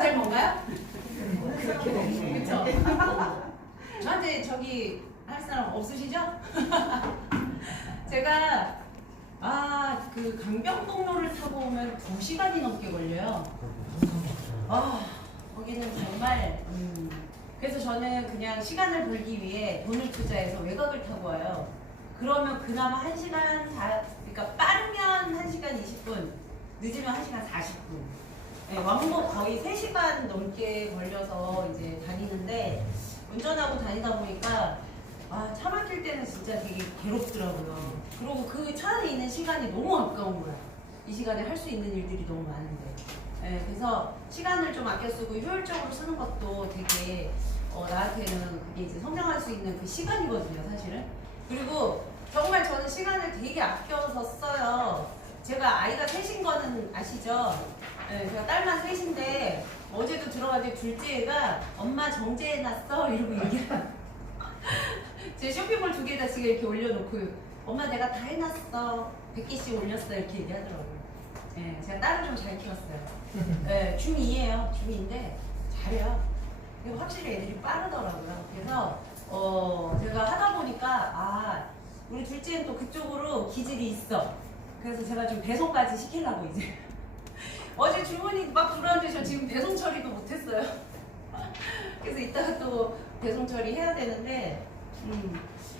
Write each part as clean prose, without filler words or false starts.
잘 뭔가요? 그쵸? 저한테 저기 할 사람 없으시죠? 제가 그 강변북로를 타고 오면 2시간이 넘게 걸려요. 거기는 정말 그래서 저는 그냥 시간을 벌기 위해 돈을 투자해서 외곽을 타고 와요. 그러면 그나마 1시간 그러니까 빠르면 1시간 20분, 늦으면 1시간 40분. 네, 왕복 거의 3시간 넘게 걸려서 이제 다니는데 운전하고 다니다 보니까 차 막힐 때는 진짜 되게 괴롭더라고요. 그리고 그 차 안에 있는 시간이 너무 아까운 거야. 이 시간에 할 수 있는 일들이 너무 많은데. 네, 그래서 시간을 좀 아껴 쓰고 효율적으로 쓰는 것도 되게 나한테는 그게 이제 성장할 수 있는 그 시간이거든요, 사실은. 그리고 정말 저는 시간을 되게 아껴서 써요. 제가 아이가 셋인 거는 아시죠? 네, 제가 딸만 셋인데 어제도 들어가지고 둘째 애가 엄마 정제해놨어 이러고 얘기해요. 제 쇼핑몰 2개에다 지금 이렇게 올려놓고 엄마 내가 다 해놨어 100개씩 올렸어 이렇게 얘기하더라고요. 네, 제가 딸을 좀 잘 키웠어요. 네, 중2예요. 중2인데 잘해요. 확실히 애들이 빠르더라고요. 그래서 제가 하다 보니까 우리 둘째는 또 그쪽으로 기질이 있어. 그래서 제가 좀 배송까지 시키려고 이제 어제 주문이 막 들어왔는데 저 지금 배송 처리도 못했어요. 그래서 이따가 또 배송 처리해야 되는데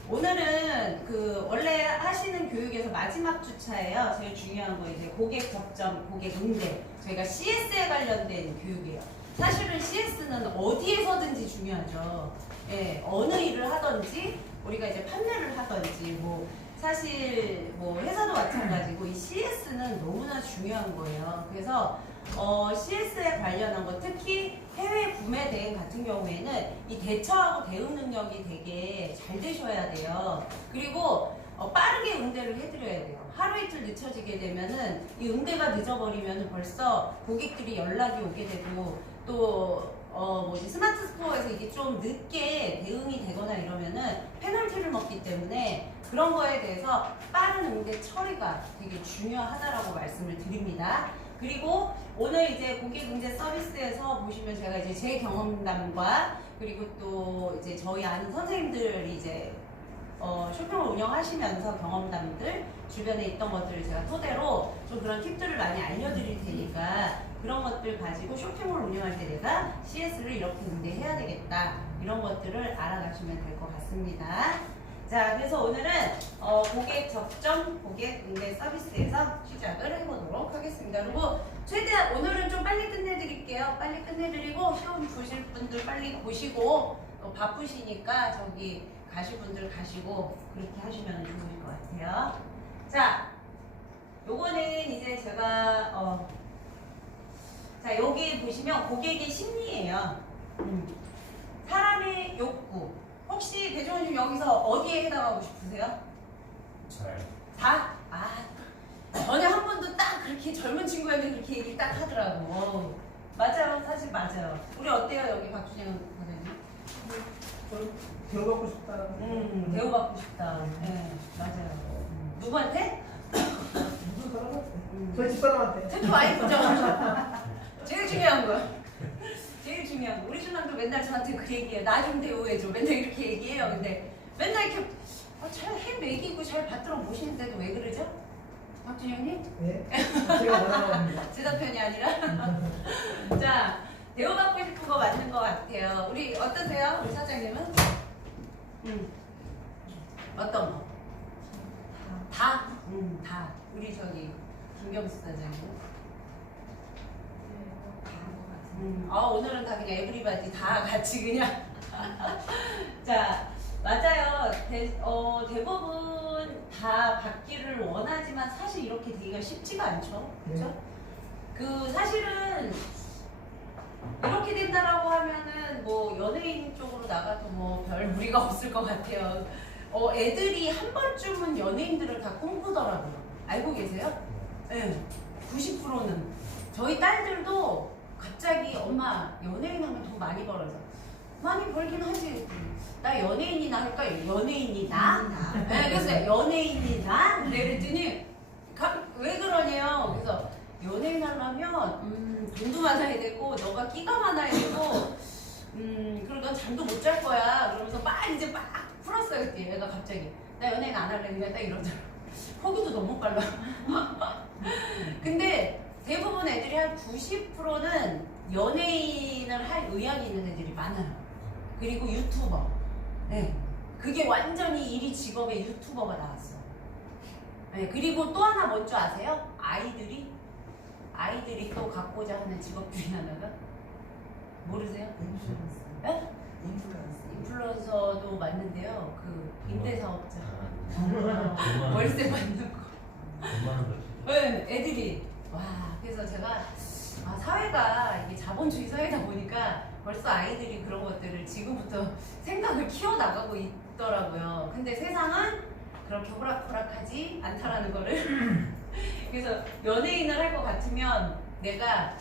오늘은 원래 하시는 교육에서 마지막 주차예요. 제일 중요한 거 이제 고객 접점, 고객 응대. 저희가 CS에 관련된 교육이에요. 사실은 CS는 어디에서든지 중요하죠. 예, 어느 일을 하든지 우리가 이제 판매를 하든지 사실 회사도 마찬가지고 이 CS는 너무나 중요한 거예요. 그래서 CS에 관련한 거 특히 해외 구매 대행 같은 경우에는 이 대처하고 대응 능력이 되게 잘 되셔야 돼요. 그리고 빠르게 응대를 해드려야 돼요. 하루 이틀 늦춰지게 되면은 이 응대가 늦어버리면 벌써 고객들이 연락이 오게 되고 또 스마트 스토어에서 이게 좀 늦게 대응이 되거나 이러면은 페널티를 먹기 때문에 그런 거에 대해서 빠른 응대 처리가 되게 중요하다라고 말씀을 드립니다. 그리고 오늘 이제 고객 응대 서비스에서 보시면 제가 이제 제 경험담과 그리고 또 이제 저희 아는 선생님들이 이제 쇼핑을 운영하시면서 경험담들 주변에 있던 것들을 제가 토대로 좀 그런 팁들을 많이 알려드릴 테니까 그런 것들 가지고 쇼핑몰 운영할 때 내가 CS를 이렇게 응대해야 되겠다 이런 것들을 알아가시면 될 것 같습니다. 자, 그래서 오늘은 고객 접점, 고객 응대 서비스에서 시작을 해보도록 하겠습니다. 그리고 최대한 오늘은 좀 빨리 끝내드릴게요. 빨리 끝내드리고 시험 보실 분들 빨리 보시고 바쁘시니까 저기 가실 분들 가시고 그렇게 하시면 좋을 것 같아요. 자, 요거는 이제 제가 자, 여기 보시면 고객의 심리예요. 사람의 욕구. 혹시 배종원님 여기서 어디에 해당하고 싶으세요? 다? 전에 한 번도 딱 그렇게 젊은 친구한테 그렇게 얘기 딱 하더라고. 맞아요. 사실 맞아요. 우리 어때요? 여기 박준영 과장님? 대우받고 싶다. 대우받고 싶다. 네, 맞아요. 누구한테? 무슨 사람한테? 저희 집사람한테. 특히 와이프죠. 제일 중요한 거. 제일 중요한 거. 우리 신랑도 맨날 저한테 그 얘기해요. 나 좀 대우해줘. 맨날 이렇게 얘기해요. 근데 맨날 이렇게 잘 해 먹이고 잘 받들어 모시는데도 왜 그러죠? 박준영님? 네. 제가 원하는 겁니다. 제 답변이 아니라. 자, 대우받고 싶은 거 맞는 것 같아요. 우리 어떠세요? 우리 사장님은? 어떤 거? 다? 다. 우리 저기 김경수 사장님. 오늘은 다 그냥 에브리바디 다 같이 그냥. 자, 맞아요. 대부분 다 받기를 원하지만 사실 이렇게 되기가 쉽지가 않죠. 그렇죠? 사실은 이렇게 된다라고 하면은 연예인 쪽으로 나가도 별 무리가 없을 것 같아요. 애들이 한 번쯤은 연예인들을 다 꿈꾸더라고요. 알고 계세요? 네. 90%는. 저희 딸들도 갑자기 엄마 연예인 하면 돈 많이 벌어서 많이 벌긴 하지. 나 연예인이나 할까? 연예인이나? 네, 그래서 연예인이나? 그랬더니 왜 그러냐요. 그래서 연예인 하려면 돈도 많아야 되고 너가 끼가 많아야 되고 그리고 넌 잠도 못 잘 거야. 그러면서 막 이제 막 풀었어요. 그때 얘가 갑자기 나 연예인 안 할래 그냥 딱 이러더라. 포기도 너무 빨라. 근데 대부분 애들이 한 90%는 연예인을 할 의향이 있는 애들이 많아요. 그리고 유튜버. 네. 그게 완전히 일이 직업의 유튜버가 나왔어. 네. 그리고 또 하나 뭔 줄 아세요? 아이들이 또 갖고자 하는 직업 중에 하나가 모르세요? 인플루언서. 네? 인플루언서. 인플루언서도 맞는데요. 그 임대사업자. 아, 월세 받는 거. 얼마나 걸지? 네, 애들이 와 그래서 제가 사회가 이게 자본주의 사회다 보니까 벌써 아이들이 그런 것들을 지금부터 생각을 키워 나가고 있더라고요. 근데 세상은 그렇게 호락호락하지 않다라는 거를 그래서 연예인을 할 것 같으면 내가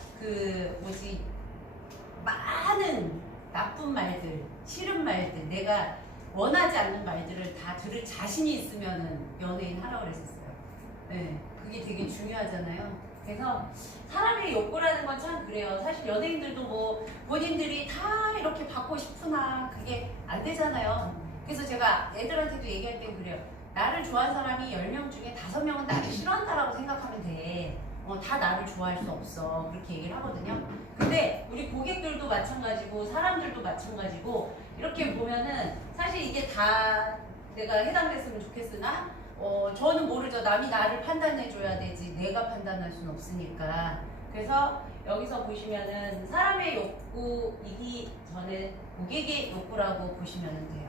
많은 나쁜 말들, 싫은 말들, 내가 원하지 않는 말들을 다 들을 자신이 있으면은 연예인 하라고 그랬었어요. 네, 그게 되게 중요하잖아요. 그래서 사람의 욕구라는 건 참 그래요. 사실 연예인들도 뭐 본인들이 다 이렇게 받고 싶으나 그게 안 되잖아요. 그래서 제가 애들한테도 얘기할 땐 그래요. 나를 좋아하는 사람이 10명 중에 5명은 나를 싫어한다라고 생각하면 돼. 다 나를 좋아할 수 없어. 그렇게 얘기를 하거든요. 근데 우리 고객들도 마찬가지고 사람들도 마찬가지고 이렇게 보면은 사실 이게 다 내가 해당됐으면 좋겠으나 저는 모르죠. 남이 나를 판단해줘야 되지 내가 판단할 수는 없으니까. 그래서 여기서 보시면은 사람의 욕구이기 전에 고객의 욕구라고 보시면 돼요.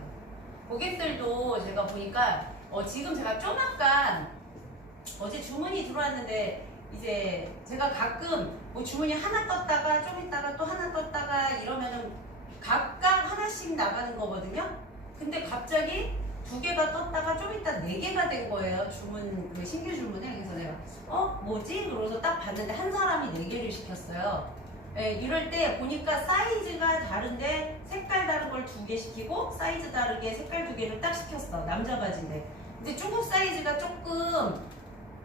고객들도 제가 보니까 지금 제가 좀 약간 어제 주문이 들어왔는데 이제 제가 가끔 뭐 주문이 하나 떴다가 좀 있다가 또 하나 떴다가 이러면은 각각 하나씩 나가는 거거든요. 근데 갑자기 2개가 떴다가 좀 있다 4개가 된 거예요. 그 신규 주문에. 그래서 내가 뭐지? 그러고서 딱 봤는데 한 사람이 4개를 시켰어요. 예, 이럴 때 보니까 사이즈가 다른데 색깔 다른 걸 2개 시키고 사이즈 다르게 색깔 2개를 딱 시켰어. 남자 바지인데. 근데 중국 사이즈가 조금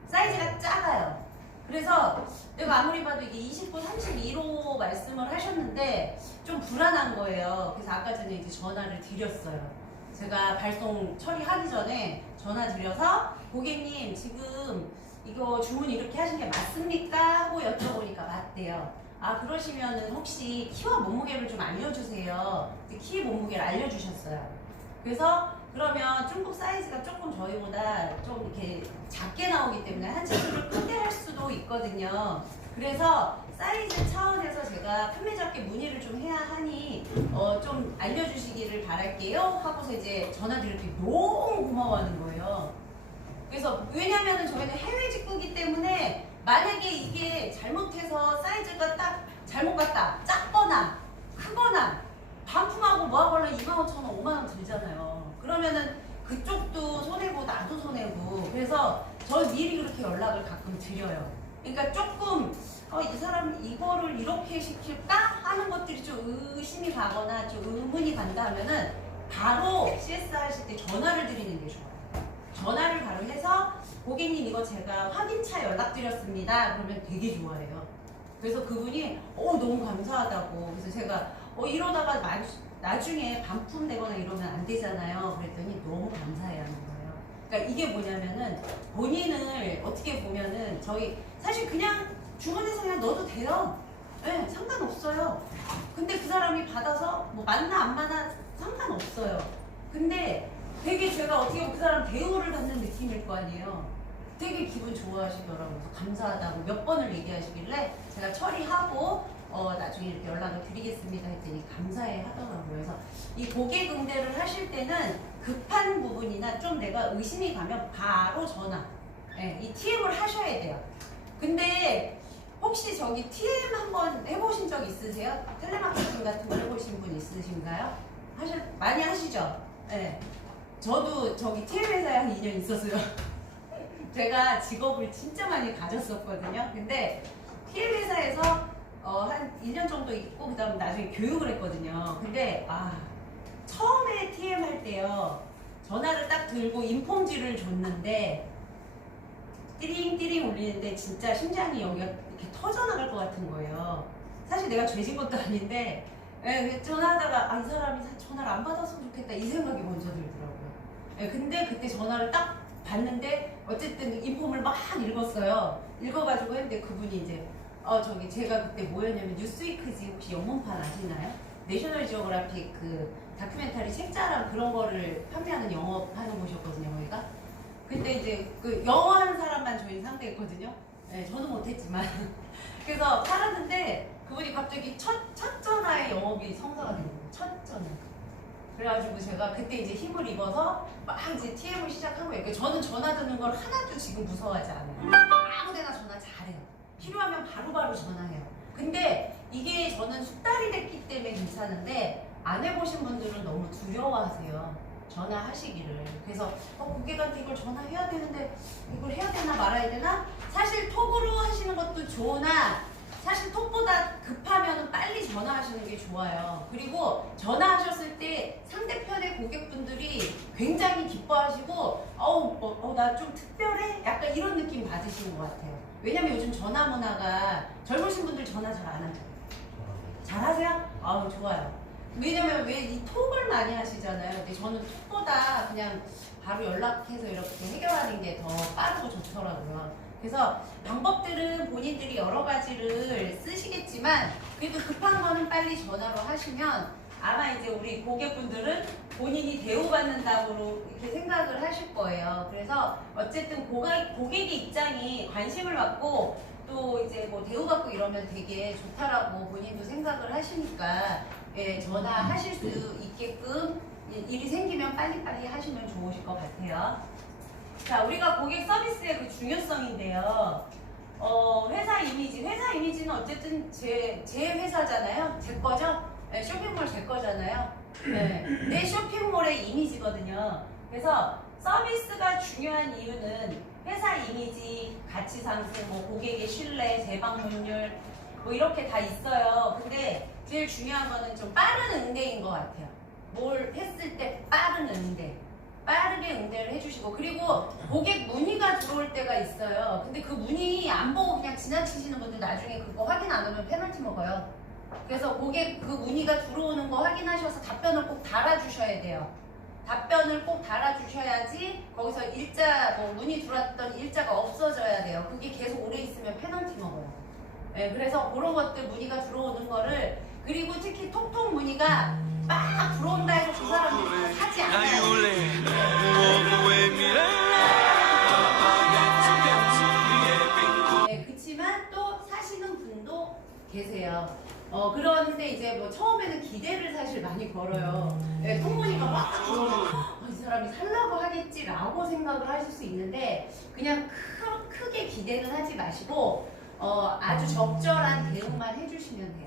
사이즈가 작아요. 그래서 내가 아무리 봐도 이게 29, 32로 말씀을 하셨는데 좀 불안한 거예요. 그래서 아까 전에 이제 전화를 드렸어요. 제가 발송 처리하기 전에 전화 드려서 고객님 지금 이거 주문 이렇게 하신 게 맞습니까? 하고 여쭤보니까 맞대요. 그러시면은 혹시 키와 몸무게를 좀 알려주세요. 키 몸무게를 알려주셨어요. 그래서 그러면 중국 사이즈가 조금 저희보다 좀 이렇게 작게 나오기 때문에 한 치수를 크게 할 수도 있거든요. 그래서 사이즈 차원에서 제가 판매자께 문의를 좀 해야 하니 좀 알려주시기를 바랄게요 하고서 이제 전화 드렸더니 너무 고마워하는 거예요. 그래서 왜냐면은 저희는 해외 직구기 때문에 만약에 이게 잘못해서 사이즈가 딱 잘못 갔다 작거나 크거나 반품하고 뭐하고 하려면 25,000원 5만원 들잖아요. 그러면은 그쪽도 손해고 나도 손해고. 그래서 저 미리 그렇게 연락을 가끔 드려요. 그러니까 조금 이 사람 이거를 이렇게 시킬까 하는 것들이 좀 의심이 가거나 좀 의문이 간다 하면은 바로 CS 하실 때 전화를 드리는 게 좋아요. 전화를 바로 해서 고객님 이거 제가 확인차 연락드렸습니다. 그러면 되게 좋아해요. 그래서 그분이 너무 감사하다고. 그래서 제가 이러다가 나중에 반품되거나 이러면 안 되잖아요. 그랬더니 너무 감사해하는 거예요. 그러니까 이게 뭐냐면은 본인을 어떻게 보면은 저희 사실 그냥 주문해서 그냥 넣어도 돼요. 네, 상관없어요. 근데 그 사람이 받아서 뭐 맞나 안 맞나 상관없어요. 근데 되게 제가 어떻게 보면 그 사람 대우를 받는 느낌일 거 아니에요. 되게 기분 좋아하시더라고요. 그래서 감사하다고 몇 번을 얘기하시길래 제가 처리하고 나중에 이렇게 연락을 드리겠습니다 했더니 감사해 하더라고요. 그래서 이 고객 응대를 하실 때는 급한 부분이나 좀 내가 의심이 가면 바로 전화. 네, 이 TM을 하셔야 돼요. 근데 혹시 저기 TM 한번 해보신 적 있으세요? 텔레마케팅 같은 거 해보신 분 있으신가요? 많이 하시죠? 네. 저도 저기 TM 회사에 한 2년 있었어요. 제가 직업을 진짜 많이 가졌었거든요. 근데 TM 회사에서 한 1년 정도 있고 그 다음 나중에 교육을 했거든요. 근데 처음에 TM 할 때요. 전화를 딱 들고 인폼지를 줬는데 띠링띠링 울리는데 진짜 심장이 여기가 이렇게 터져나갈 것 같은 거예요. 사실 내가 죄진 것도 아닌데 전화하다가 이 사람이 전화를 안 받았으면 좋겠다 이 생각이 먼저 들더라고요. 근데 그때 전화를 딱 봤는데 어쨌든 인폼을 막 읽었어요. 읽어가지고 했는데 그분이 이제 제가 그때 뭐였냐면 뉴스위크지 혹시 영문판 아시나요? 내셔널 지오그래픽 그 다큐멘터리 책자랑 그런 거를 판매하는 영업하는 곳이었거든요, 거기가. 근데 이제 그 영어하는 사람만 저희 상대했거든요. 저는 못했지만. 그래서 팔았는데 그분이 갑자기 첫 전화에 영업이 성사가 된 거예요. 첫 전화. 그래가지고 제가 그때 이제 힘을 입어서 막 이제 TM을 시작한 거예요. 저는 전화 드는 걸 하나도 지금 무서워하지 않아요. 아무데나 전화 잘해요. 필요하면 바로바로 전화해요. 근데 이게 저는 숙달이 됐기 때문에 괜찮은데 안 해보신 분들은 너무 두려워하세요. 전화하시기를. 그래서 고객한테 이걸 전화해야 되는데 이걸 해야 되나 말아야 되나? 사실 톡으로 하시는 것도 좋으나 사실 톡보다 급하면 빨리 전화하시는 게 좋아요. 그리고 전화하셨을 때 상대편의 고객분들이 굉장히 기뻐하시고 나 좀 특별해? 약간 이런 느낌 받으시는 것 같아요. 왜냐면 요즘 전화 문화가 젊으신 분들 전화 잘 안 하죠. 잘하세요? 아우 좋아요. 왜냐면 왜 이 톡을 많이 하시잖아요. 근데 저는 톡보다 그냥 바로 연락해서 이렇게 해결하는 게 더 빠르고 좋더라고요. 그래서 방법들은 본인들이 여러 가지를 쓰시겠지만 그래도 급한 거는 빨리 전화로 하시면 아마 이제 우리 고객분들은 본인이 대우받는다고 이렇게 생각을 하실 거예요. 그래서 어쨌든 고객의 입장이 관심을 받고 또 이제 뭐 대우받고 이러면 되게 좋다라고 본인도 생각을 하시니까 전화하실 수 있게끔 일이 생기면 빨리빨리 하시면 좋으실 것 같아요. 자, 우리가 고객 서비스의 그 중요성인데요. 회사 이미지. 회사 이미지는 어쨌든 제 회사잖아요. 제 거죠? 쇼핑몰 제 거잖아요. 내 쇼핑몰의 이미지거든요. 그래서 서비스가 중요한 이유는 회사 이미지, 가치 상승, 뭐 고객의 신뢰, 재방문율 뭐 이렇게 다 있어요. 근데 제일 중요한 거는 좀 빠른 응대인 것 같아요. 뭘 했을 때 빠른 응대. 빠르게 응대를 해주시고 그리고 고객 문의가 들어올 때가 있어요. 근데 그 문의 안 보고 그냥 지나치시는 분들 나중에 그거 확인 안 하면 페널티 먹어요. 그래서 고객 그 문의가 들어오는 거 확인하셔서 답변을 꼭 달아주셔야 돼요. 답변을 꼭 달아주셔야지 거기서 일자 뭐 문의 들어왔던 일자가 없어져야 돼요. 그게 계속 오래 있으면 페널티 먹어요. 그래서 그런 것들 문의가 들어오는 거를 그리고 특히 톡톡 문의가 막 들어온다 해서 그 사람들이 사지 않아요. 그치만 또 사시는 분도 계세요. 그런데 이제 뭐 처음에는 기대를 사실 많이 걸어요. 통문의가 막 들어오면 이 사람이 살라고 하겠지라고 생각을 하실 수 있는데 그냥 크게 기대는 하지 마시고 아주 적절한 대응만 해주시면 돼요.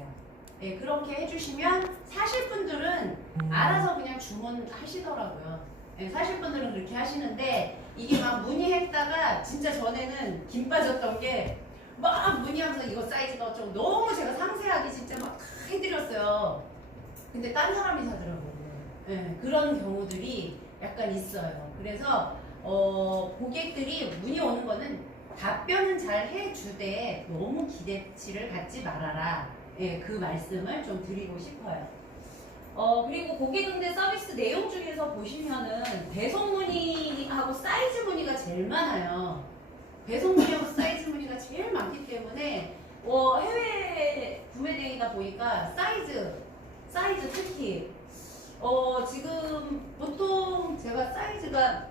그렇게 해주시면 사실 분들은 알아서 그냥 주문하시더라고요. 사실 분들은 그렇게 하시는데 이게 막 문의했다가 진짜 전에는 김 빠졌던 게 막 문의하면서 이거 사이즈가 어쩌고 너무 제가 상세하게 진짜 막 다 해드렸어요. 근데 딴 사람이 사더라고요. 그런 경우들이 약간 있어요. 그래서 고객들이 문의 오는 거는 답변은 잘 해주되 너무 기대치를 갖지 말아라. 그 말씀을 좀 드리고 싶어요. 그리고 고객응대 서비스 내용 중에서 보시면은 배송 문의하고 사이즈 문의가 제일 많아요. 배송 문의하고 사이즈 문의가 제일 많기 때문에 해외 구매대행이다 보니까 사이즈 특히 지금 보통 제가 사이즈가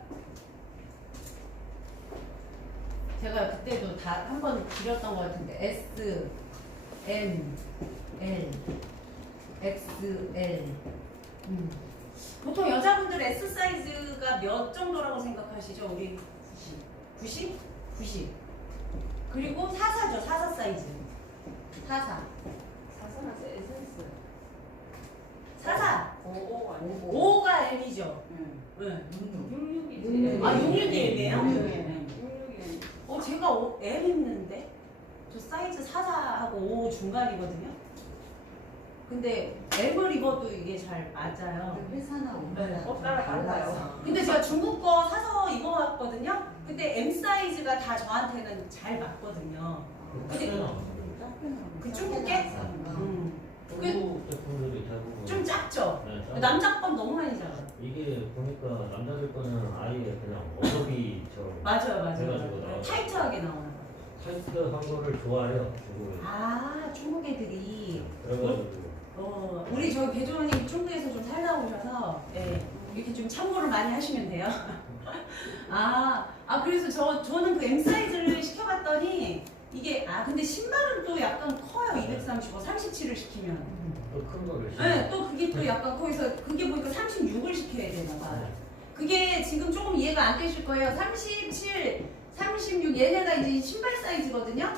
제가 그때도 다 한번 드렸던 것 같은데 S, M, L, XL. 보통 여자분들 S 사이즈가 몇 정도라고 생각하시죠? 우리 90? 90. 그리고 44죠. 44 사이즈. 44. 44는 에센스. 44. 55 아니고. 5가 M이죠. 응. 네. 66이지. 아, 66이 M이에요? 66이. 제가 M 있는데? 저 사이즈 44하고 5 중간이거든요? 근데 M을 입어도 이게 잘 맞아요. 회사나 네, 따라 달라요. 근데 제가 중국 거 사서 입어봤거든요? 근데 M 사이즈가 다 저한테는 잘 맞거든요. 근데 그 중국계? 중국 제품들이 대부분 좀 작죠? 네, 작아요. 남자 건 너무 많이 작아. 이게 보니까 남자들 거는 아예 그냥 어저비처럼 맞아요. 그래가지고 나와요. 타이트하게 나오는 거. 타이트한 거를 좋아해요 중국에. 아, 중국 애들이. 그래가지고 우리 저 배종원님 중국에서 좀 살다 오셔서 예, 이렇게 좀 참고를 많이 하시면 돼요. 그래서 저는 그 M 사이즈를 시켜봤더니 이게 근데 신발은 또 약간 커요. 235, 37을 시키면. 또 큰 거를 네, 또 그게 또 약간 거기서 그게 보니까 36을 시켜야 되나 봐. 네. 그게 지금 조금 이해가 안 되실 거예요. 37, 36 얘네가 이제 신발 사이즈거든요.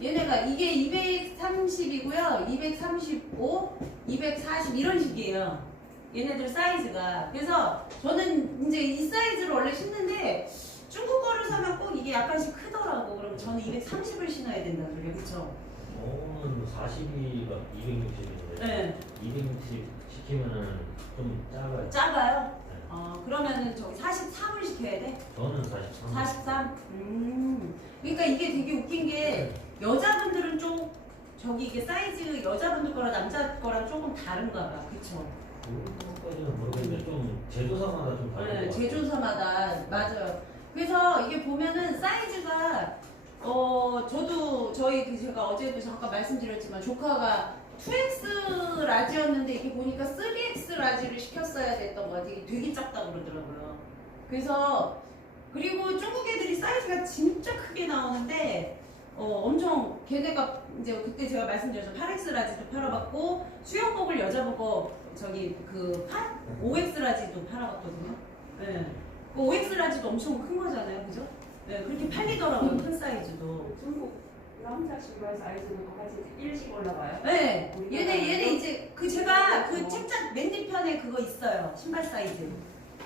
얘네가 이게 230이고요. 235, 240 이런 식이에요. 얘네들 사이즈가. 그래서 저는 이제 이 사이즈를 원래 신는데 중국 거를 사면 꼭 이게 약간씩 크더라고. 그럼 저는 230을 신어야 된다 그래요. 그쵸? 저는 42가 260인데 네. 260 시키면은 좀 작아요. 작아요? 네. 그러면은 저기 43을 시켜야 돼? 저는 43. 43? 그러니까 이게 되게 웃긴 게 여자분들은 좀 저기 이게 사이즈 여자분들 거랑 남자 거랑 조금 다른가 봐. 그쵸? 그것까지는 모르겠는데 좀 제조사마다 좀 다른 것 네, 같아요. 제조사마다 맞아요. 그래서 이게 보면은 사이즈가 저도 제가 어제도 잠깐 말씀드렸지만 조카가 2X 라지였는데 이게 보니까 3X 라지를 시켰어야 됐던 거 같아요. 되게 작다 그러더라고요. 그래서 그리고 중국 애들이 사이즈가 진짜 크게 나오는데 엄청 걔네가 이제 그때 제가 말씀드렸죠. 8X 라지도 팔아봤고 수영복을 여자복 거 저기 그 5X 라지도 팔아봤거든요. 네. 그 5X 라지도 엄청 큰 거잖아요, 그죠? 네, 그렇게 팔리더라고요, 큰 사이즈도. 중국 남자 신발 사이즈는 같이 일씩 올라가요? 네, 얘네 이제 제가 그 책자 맨 뒤편에 그거 있어요, 신발 사이즈.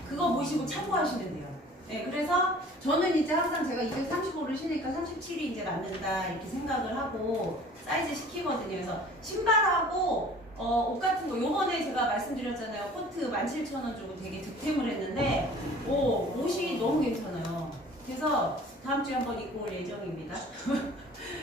그거 보시고 참고하시면 돼요. 네, 그래서 저는 이제 항상 제가 235를 신으니까 37이 이제 맞는다 이렇게 생각을 하고 사이즈 시키거든요. 그래서 신발하고 옷 같은 거 요번에 제가 말씀드렸잖아요. 코트 17,000원 주고 되게 득템을 했는데 옷이 너무 괜찮아요. 그래서 다음 주에 한번 입고 올 예정입니다.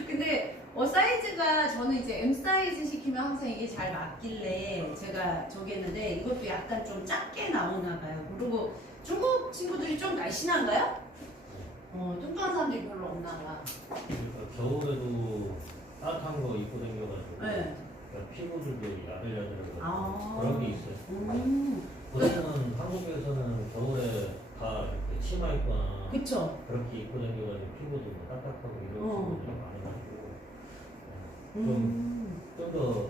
근데 사이즈가 저는 이제 M 사이즈 시키면 항상 이게 잘 맞길래 제가 저기 했는데 이것도 약간 좀 작게 나오나 봐요. 그리고 중국 친구들이 좀 날씬한가요? 뚱뚱한 사람들이 별로 없나 봐. 그러니까 겨울에도 따뜻한 거 입고 다녀가지고 네. 그러니까 피부들도 야들야들하고 아. 그런 게 있어요. 보통은 한국에서는 겨울에 다 이렇게 치마 입거나 그쵸? 그렇게 입고 다녀가지고 피부도 뭐 딱딱하고 이런 친구들이 많아가지고 좀 더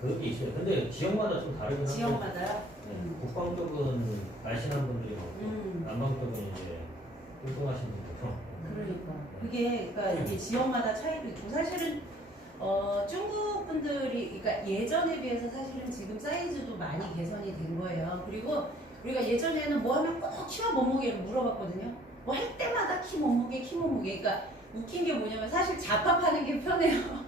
그런 게 있어요. 근데 지역마다 좀 다르긴 한데 지역마다요? 네, 북방 쪽은 날씬한 분들이 많고 남방 쪽은 이제 뚱뚱하신 분들 그러니까 그러니까 이게 지역마다 차이도 있고 사실은 중국 분들이 그러니까 예전에 비해서 사실은 지금 사이즈도 많이 개선이 된 거예요. 그리고 우리가 예전에는 뭐 하면 꼭 키와 몸무게를 물어봤거든요. 뭐 할 때마다 키 몸무게. 그러니까 웃긴 게 뭐냐면 사실 자파하는 게 편해요.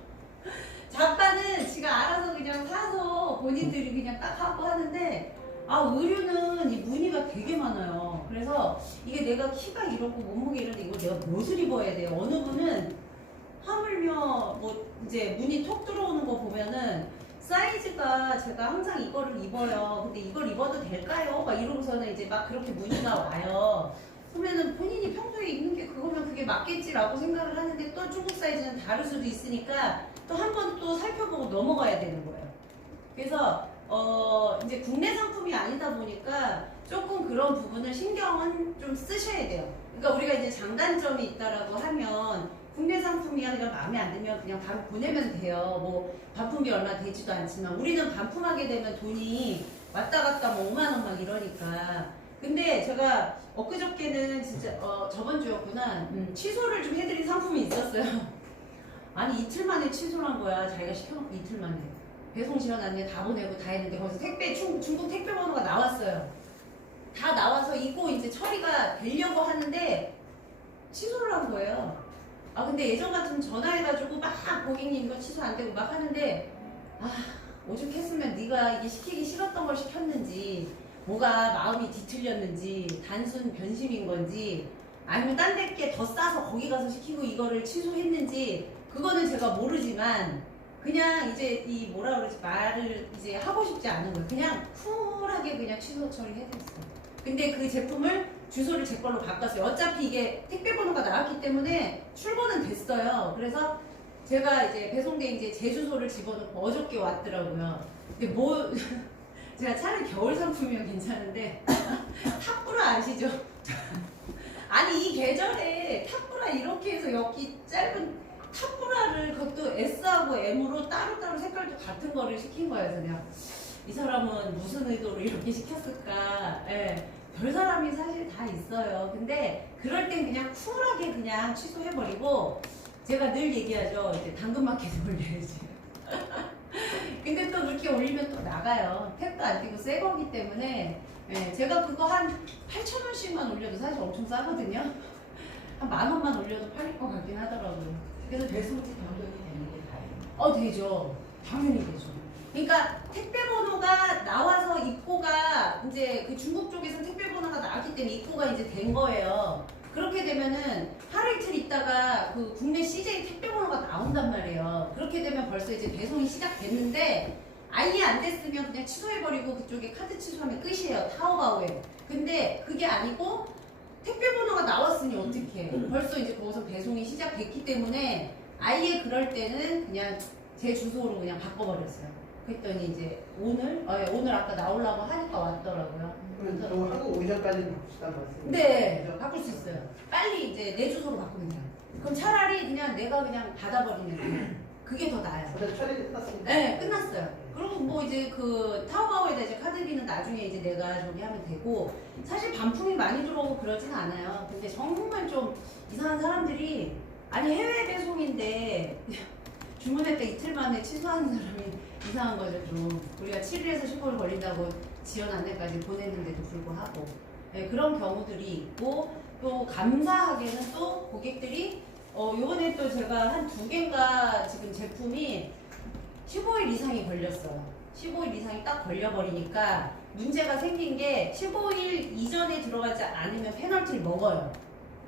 자파는 지가 알아서 그냥 사서 본인들이 그냥 딱 하고 하는데 의류는 이 무늬가 되게 많아요. 그래서 이게 내가 키가 이렇고 몸무게 이런데 이거 내가 무엇을 입어야 돼요? 어느 분은 하물며 뭐 이제 무늬 톡 들어오는 거 보면은 사이즈가 제가 항상 이거를 입어요. 근데 이걸 입어도 될까요? 막 이러고서는 이제 막 그렇게 문의가 와요. 그러면은 본인이 평소에 입는 게 그거면 그게 맞겠지라고 생각을 하는데 또 중국 사이즈는 다를 수도 있으니까 또 한 번 또 살펴보고 넘어가야 되는 거예요. 그래서 이제 국내 상품이 아니다 보니까 조금 그런 부분을 신경은 좀 쓰셔야 돼요. 그러니까 우리가 이제 장단점이 있다라고 하면 국내 상품이 아니라 마음에 안 들면 그냥 바로 보내면 돼요. 뭐 반품비 얼마 되지도 않지만 우리는 반품하게 되면 돈이 왔다 갔다 뭐 5만 원 막 이러니까. 근데 제가 엊그저께는 진짜 저번 주였구나 취소를 좀 해드린 상품이 있었어요. 아니 이틀 만에 취소를 한 거야. 자기가 시켜놓고 이틀 만에 배송 지원안내 다 보내고 다 했는데 거기서 중국 택배 번호가 나왔어요. 다 나와서 이거 이제 처리가 되려고 하는데 취소를 한 거예요. 근데 예전 같으면 전화해가지고 막 고객님 이거 취소 안 되고 막 하는데 오죽했으면 네가 이게 시키기 싫었던 걸 시켰는지 뭐가 마음이 뒤틀렸는지 단순 변심인 건지 아니면 딴 데께 더 싸서 거기 가서 시키고 이거를 취소했는지 그거는 제가 모르지만 그냥 이제 이 뭐라 그러지 말을 이제 하고 싶지 않은 거예요. 그냥 쿨하게 그냥 취소 처리해드렸어요. 근데 그 제품을 주소를 제 걸로 바꿨어요. 어차피 이게 택배 번호가 나왔기 때문에 출고는 됐어요. 그래서 제가 이제 배송된 이제 제 주소를 집어넣고 어저께 왔더라고요. 근데 뭐 제가 차라리 겨울 상품이면 괜찮은데 탑브라 아시죠? 아니 이 계절에 탑브라 이렇게 해서 여기 짧은 탑브라를 그것도 S하고 M으로 따로따로 색깔도 같은 거를 시킨 거예요. 그냥 이 사람은 무슨 의도로 이렇게 시켰을까? 예, 별 사람이 사실 다 있어요. 근데 그럴 땐 그냥 쿨하게 그냥 취소해버리고 제가 늘 얘기하죠. 이제 당근마켓에 올려야지. 근데 또 그렇게 올리면 또 나가요. 택도 안 띄고 새 거기 때문에 예, 제가 그거 한 8,000원씩만 올려도 사실 엄청 싸거든요. 한 10,000원만 올려도 팔릴 것 같긴 하더라고요. 그래서 배송지 변경이 되는 게 다행이에요. 되죠. 당연히 되죠. 그러니까 택배 번호가 나와서 입고가 이제 그 중국 쪽에서 택배 번호가 나왔기 때문에 입고가 이제 된 거예요. 그렇게 되면은 하루 이틀 있다가 그 국내 CJ 택배 번호가 나온단 말이에요. 그렇게 되면 벌써 이제 배송이 시작됐는데 아예 안 됐으면 그냥 취소해버리고 그쪽에 카드 취소하면 끝이에요. 타오바오에. 근데 그게 아니고 택배 번호가 나왔으니 어떡해. 벌써 이제 거기서 배송이 시작됐기 때문에 아예 그럴 때는 그냥 제 주소로 그냥 바꿔버렸어요. 그랬더니 이제 오늘 아까 나오려고 하니까 왔더라고요. 그래서 저 한국 오기 전까지는 바꾸시단 말씀이에요? 네, 바꿀 수 있어요. 빨리 이제 내 주소로 바꾸면 돼요. 그럼 차라리 그냥 내가 그냥 받아버리는 거예요. 그게 더 나아요. 어차피 처리 끝났습니다. 네, 끝났어요. 그리고 뭐 이제 그 타오바오에다 이제 카드비는 나중에 이제 내가 저기 하면 되고 사실 반품이 많이 들어오고 그러진 않아요. 근데 정말 좀 이상한 사람들이 아니 해외 배송인데 주문했다 이틀 만에 취소하는 사람이 이상한 거죠. 좀 우리가 7일에서 15일 걸린다고 지연 안내까지 보냈는데도 불구하고 네, 그런 경우들이 있고 또 감사하게는 또 고객들이 요번에 또 제가 한 2개인가 지금 제품이 15일 이상이 걸렸어요. 15일 이상이 딱 걸려버리니까 문제가 생긴 게 15일 이전에 들어가지 않으면 페널티를 먹어요.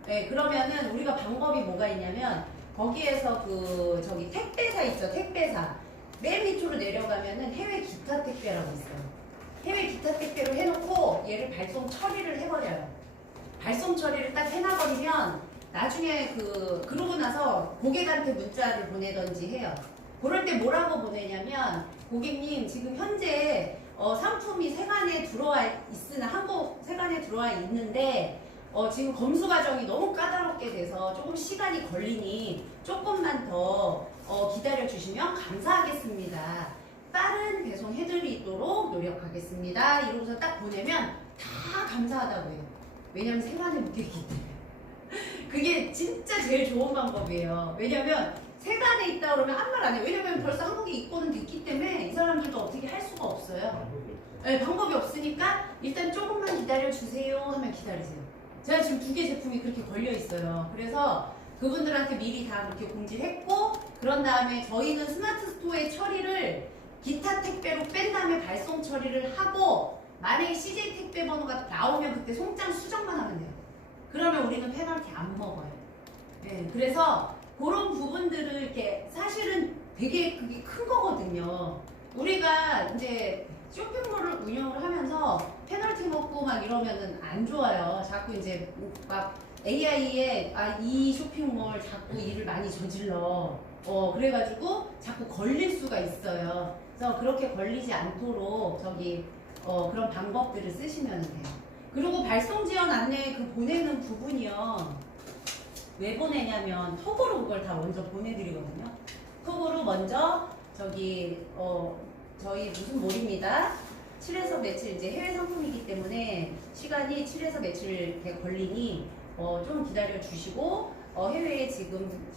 네, 그러면은 우리가 방법이 뭐가 있냐면 거기에서 그 저기 택배사 있죠. 택배사 맨 밑으로 내려가면은 해외 기타 택배라고 있어요. 해외 기타 택배로 해놓고 얘를 발송 처리를 해버려요. 발송 처리를 딱 해놔버리면 나중에 그러고 나서 고객한테 문자를 보내던지 해요. 그럴 때 뭐라고 보내냐면 고객님 지금 현재 상품이 세관에 들어와 있으나 한국 세관에 들어와 있는데 지금 검수 과정이 너무 까다롭게 돼서 조금 시간이 걸리니 조금만 더 기다려 주시면 감사하겠습니다. 빠른 배송 해드리도록 노력하겠습니다. 이러고서 딱 보내면 다 감사하다고 해요. 왜냐면 세관에 묶여있기 때문에. 그게 진짜 제일 좋은 방법이에요. 왜냐면 세관에 있다 그러면 아무 말 안 해요. 왜냐면 벌써 한국에 입고는 됐기 때문에 이 사람들도 어떻게 할 수가 없어요. 네, 방법이 없으니까 일단 조금만 기다려 주세요 하면 기다리세요. 제가 지금 2개 제품이 그렇게 걸려 있어요. 그래서 그분들한테 미리 다 그렇게 공지를 했고 그런 다음에 저희는 스마트 스토어의 처리를 기타 택배로 뺀 다음에 발송 처리를 하고 만약에 CJ 택배 번호가 나오면 그때 송장 수정만 하면 돼요. 그러면 우리는 페널티 안 먹어요. 네, 그래서 그런 부분들을 이렇게 사실은 되게 그게 큰 거거든요. 우리가 이제 쇼핑몰을 운영을 하면서 페널티 먹고 막 이러면은 안 좋아요. 자꾸 이제 막 AI에 이 쇼핑몰 자꾸 일을 많이 저질러. 그래가지고 자꾸 걸릴 수가 있어요. 그래서 그렇게 걸리지 않도록 그런 방법들을 쓰시면 돼요. 그리고 발송 지연 안내 보내는 부분이요. 왜 보내냐면 톡으로 그걸 다 먼저 보내드리거든요. 톡으로 먼저 저희 무슨 몰입니다. 7에서 며칠 이제 해외 상품이기 때문에 시간이 7에서 며칠 이렇게 걸리니 좀 기다려 주시고 해외에 지금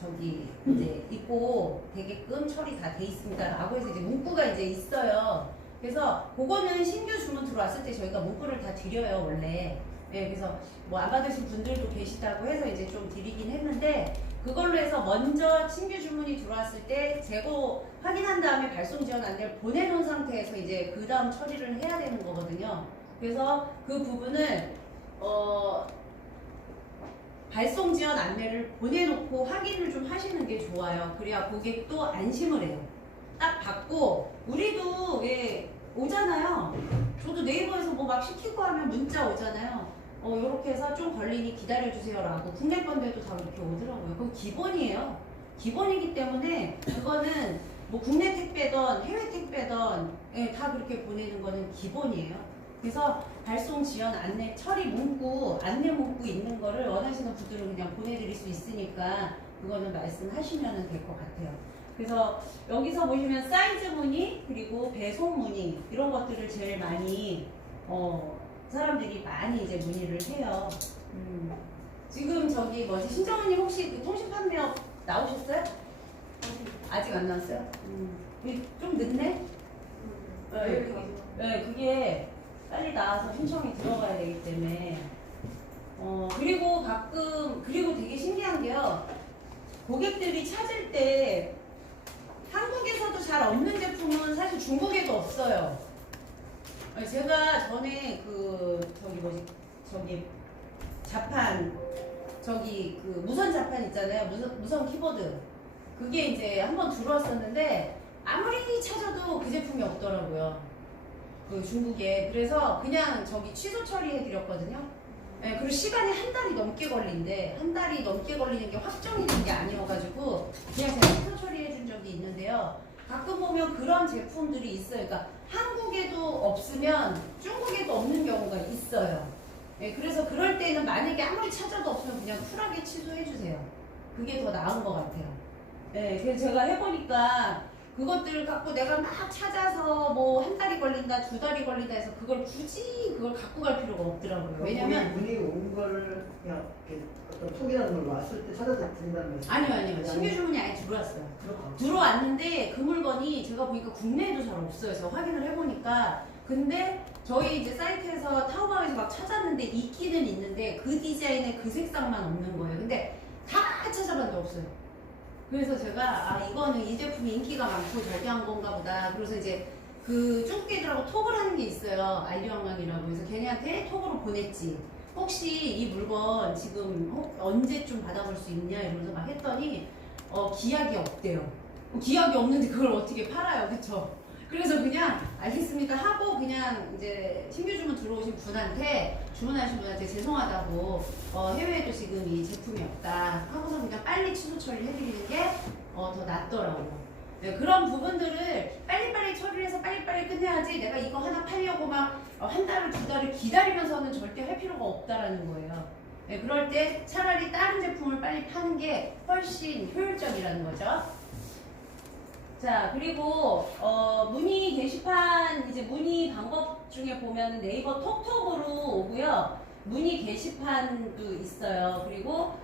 이제 입고 되게끔 처리 다 돼 있습니다라고 해서 이제 문구가 이제 있어요. 그래서 그거는 신규 주문 들어왔을 때 저희가 문구를 다 드려요 원래. 네, 그래서 뭐 안 받으신 분들도 계시다고 해서 이제 좀 드리긴 했는데 그걸로 해서 먼저 신규 주문이 들어왔을 때 재고 확인한 다음에 발송 지원 안내를 보내놓은 상태에서 이제 그 다음 처리를 해야 되는 거거든요. 그래서 그 부분을 발송 지원 안내를 보내놓고 확인을 좀 하시는 게 좋아요. 그래야 고객도 안심을 해요. 딱 받고 우리도 왜 오잖아요. 저도 네이버에서 뭐 막 시키고 하면 문자 오잖아요. 요렇게 해서 좀 걸리니 기다려주세요라고. 국내 건데도 다 이렇게 오더라고요. 그건 기본이에요. 기본이기 때문에 그거는 뭐 국내 택배든 해외 택배든 예, 다 그렇게 보내는 거는 기본이에요. 그래서 발송 지연 안내 처리 문구 안내 문구 있는 거를 원하시는 분들은 그냥 보내드릴 수 있으니까 그거는 말씀하시면 될 것 같아요. 그래서 여기서 보시면 사이즈 문의 그리고 배송 문의 이런 것들을 제일 많이 사람들이 많이 이제 문의를 해요. 지금 저기 뭐지 신정은님 혹시 그 통신 판매업 나오셨어요? 아직 안 나왔어요? 좀 늦네? 네, 그게 빨리 나와서 신청이 들어가야 되기 때문에 그리고 가끔 그리고 되게 신기한 게요. 고객들이 찾을 때 한국에서도 잘 없는 제품은 사실 중국에도 없어요. 제가 전에 저기 자판 그 무선 자판 있잖아요. 무선 키보드 그게 이제 한번 들어왔었는데 아무리 찾아도 그 제품이 없더라고요. 그 중국에. 그래서 그냥 저기 취소 처리해 드렸거든요. 네, 그리고 시간이 한 달이 넘게 걸린데 한 달이 넘게 걸리는 게 확정이 된 게 아니어가지고 그냥 제가 취소 처리해 준 적이 있는데요. 가끔 보면 그런 제품들이 있어요. 그러니까 한국에도 없으면 중국에도 없는 경우가 있어요. 네, 그래서 그럴 때는 만약에 아무리 찾아도 없으면 그냥 쿨하게 취소해 주세요. 그게 더 나은 것 같아요. 네, 그래서 제가 해보니까 그것들을 갖고 내가 막 찾아서 뭐 한 달이 걸린다, 2달이 걸린다 해서 그걸 굳이 그걸 갖고 갈 필요가 없더라고요. 왜냐면 문의 온 거를 그냥 이렇게 어떤 톡이라는 걸 왔을 때 찾아서 드린다는 말씀. 아니요. 신규 주문이 아예 들어왔어요. 들어왔는데 그 물건이 제가 보니까 국내에도 잘 없어요. 제가 확인을 해보니까. 근데 저희 이제 사이트에서 타오바오에서 막 찾았는데 있기는 있는데 그 디자인에 그 색상만 없는 거예요. 근데 다 찾아봤는데 없어요. 그래서 제가 이거는 이 제품이 인기가 많고 저기 한 건가 보다. 그래서 이제 그 중국애들하고 톡을 하는 게 있어요. 알리왕왕이라고. 그래서 걔네한테 톡으로 보냈지. 혹시 이 물건 지금 언제쯤 받아볼 수 있냐 이러면서 막 했더니 기약이 없대요. 기약이 없는데 그걸 어떻게 팔아요, 그쵸? 그래서 그냥 알겠습니다 하고 그냥 이제 신규 주문 들어오신 분한테 주문하신 분한테 죄송하다고 해외에도 지금 이 제품이 없다 하고서 그냥 빨리 취소 처리를 해드리는 게 더 낫더라고. 네, 그런 부분들을 빨리빨리 처리를 해서 빨리빨리 끝내야지 내가 이거 하나 팔려고 막 한 달을 2달을 기다리면서는 절대 할 필요가 없다라는 거예요. 네, 그럴 때 차라리 다른 제품을 빨리 파는 게 훨씬 효율적이라는 거죠. 자, 그리고 문의 게시판 이제 문의 방법 중에 보면 네이버 톡톡으로 오고요. 문의 게시판도 있어요. 그리고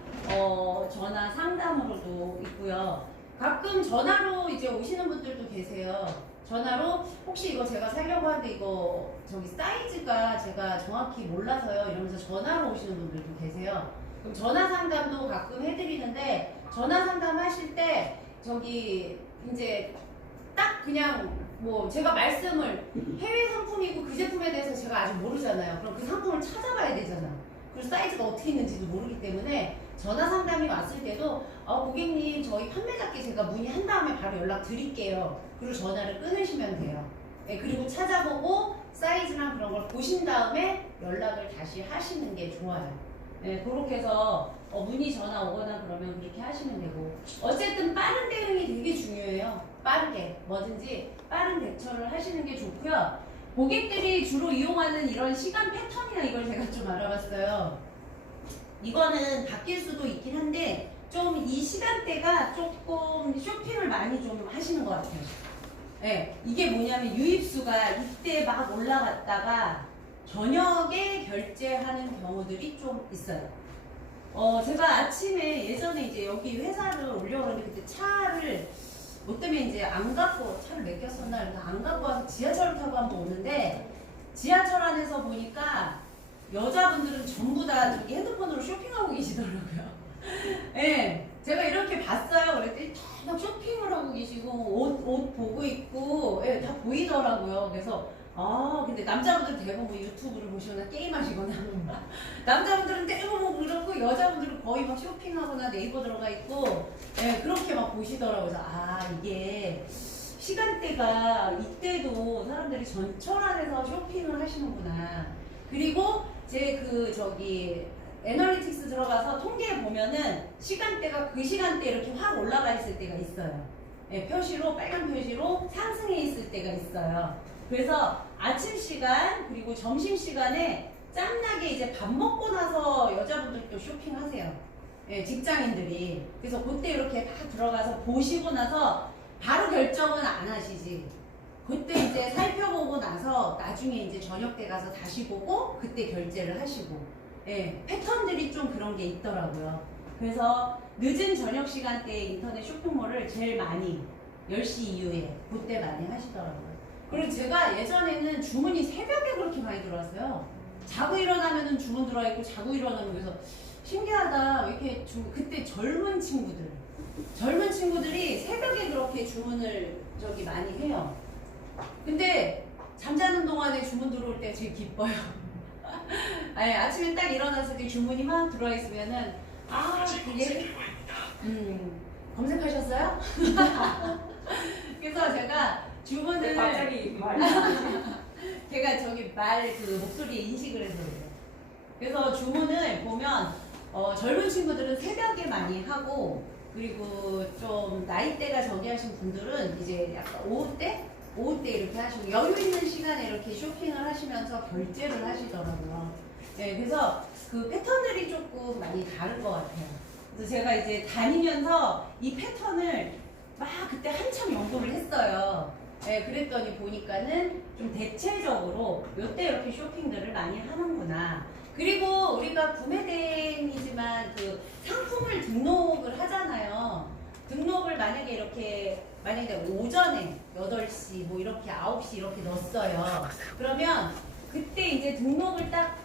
전화 상담으로도 있고요. 가끔 전화로 이제 오시는 분들도 계세요. 전화로 혹시 이거 제가 사려고 하는데 이거 저기 사이즈가 제가 정확히 몰라서요 이러면서 전화로 오시는 분들도 계세요. 그럼 전화 상담도 가끔 해드리는데 전화 상담 하실 때 저기 이제 딱 그냥 뭐 제가 말씀을 해외 상품이고 그 제품에 대해서 제가 아직 모르잖아요. 그럼 그 상품을 찾아봐야 되잖아. 그리고 사이즈가 어떻게 있는지도 모르기 때문에 전화 상담이 왔을 때도 고객님 저희 판매자께 제가 문의한 다음에 바로 연락 드릴게요. 그리고 전화를 끊으시면 돼요. 네, 그리고 찾아보고 사이즈랑 그런 걸 보신 다음에 연락을 다시 하시는 게 좋아요. 네, 그렇게 해서 문의 전화 오거나 그러면 그렇게 하시면 되고 어쨌든 빠른 대응이 되게 중요해요. 빠르게 뭐든지 빠른 대처를 하시는 게 좋고요. 고객들이 주로 이용하는 이런 시간 패턴이나 이걸 제가 좀 알아봤어요. 이거는 바뀔 수도 있긴 한데 좀 이 시간대가 조금 쇼핑을 많이 좀 하시는 것 같아요. 네, 이게 뭐냐면 유입수가 이때 막 올라갔다가 저녁에 결제하는 경우들이 좀 있어요. 제가 아침에 예전에 이제 여기 회사를 오려고 했는데 그때 차를 뭐 때문에 이제 안 갖고 차를 맡겼었나 그래서 안 갖고 와서 지하철을 타고 한번 오는데 지하철 안에서 보니까 여자분들은 전부 다 저기 핸드폰으로 쇼핑하고 계시더라고요. 네, 제가 이렇게 봤어요. 그랬더니 다 쇼핑을 하고 계시고 옷 보고 있고 네, 다 보이더라고요. 그래서 근데 남자분들은 대부분 뭐 유튜브를 보시거나 게임하시거나 남자분들은 대부분 그렇고 여자분들은 거의 막 쇼핑하거나 네이버 들어가 있고 네, 그렇게 막 보시더라고요. 그래서 이게 시간대가 이때도 사람들이 전철안에서 쇼핑을 하시는구나. 그리고 제 애널리틱스 들어가서 통계에 보면은 시간대가 그 시간대 이렇게 확 올라가 있을 때가 있어요. 예, 표시로, 빨간 표시로 상승해 있을 때가 있어요. 그래서 아침 시간 그리고 점심 시간에 짬나게 이제 밥 먹고 나서 여자분들도 쇼핑하세요. 예, 직장인들이. 그래서 그때 이렇게 딱 들어가서 보시고 나서 바로 결정은 안 하시지. 그때 이제 살펴보고 나서 나중에 이제 저녁 때 가서 다시 보고 그때 결제를 하시고. 예, 패턴들이 좀 그런 게 있더라고요. 그래서 늦은 저녁 시간대에 인터넷 쇼핑몰을 제일 많이 10시 이후에 그때 많이 하시더라고요. 그리고 제가 예전에는 주문이 새벽에 그렇게 많이 들어왔어요. 자고 일어나면은 주문 들어와 있고 자고 일어나면 그래서 신기하다. 이렇게 그때 젊은 친구들이 새벽에 그렇게 주문을 많이 해요. 근데 잠자는 동안에 주문 들어올 때 제일 기뻐요. 아니, 아침에 딱 일어났을 때 주문이 막 들어와 있으면은 그게 검색하셨어요? 그래서 제가 주문을 갑자기 제가 목소리에 인식을 해서 그래요. 그래서 주문을 보면 젊은 친구들은 새벽에 많이 하고 그리고 좀 나이대가 저기하신 분들은 이제 약간 오후 때 이렇게 하시고 여유 있는 시간에 이렇게 쇼핑을 하시면서 결제를 하시더라고요. 네, 그래서 그 패턴들이 조금 많이 다른 것 같아요. 그래서 제가 이제 다니면서 이 패턴을 막 그때 한참 연구를 했어요. 네, 그랬더니 보니까는 좀 대체적으로 요때 이렇게 쇼핑들을 많이 하는구나. 그리고 우리가 구매대행이지만 그 상품을 등록을 하잖아요. 등록을 만약에 오전에 8시 뭐 이렇게 9시 이렇게 넣었어요. 그러면 그때 이제 등록을 딱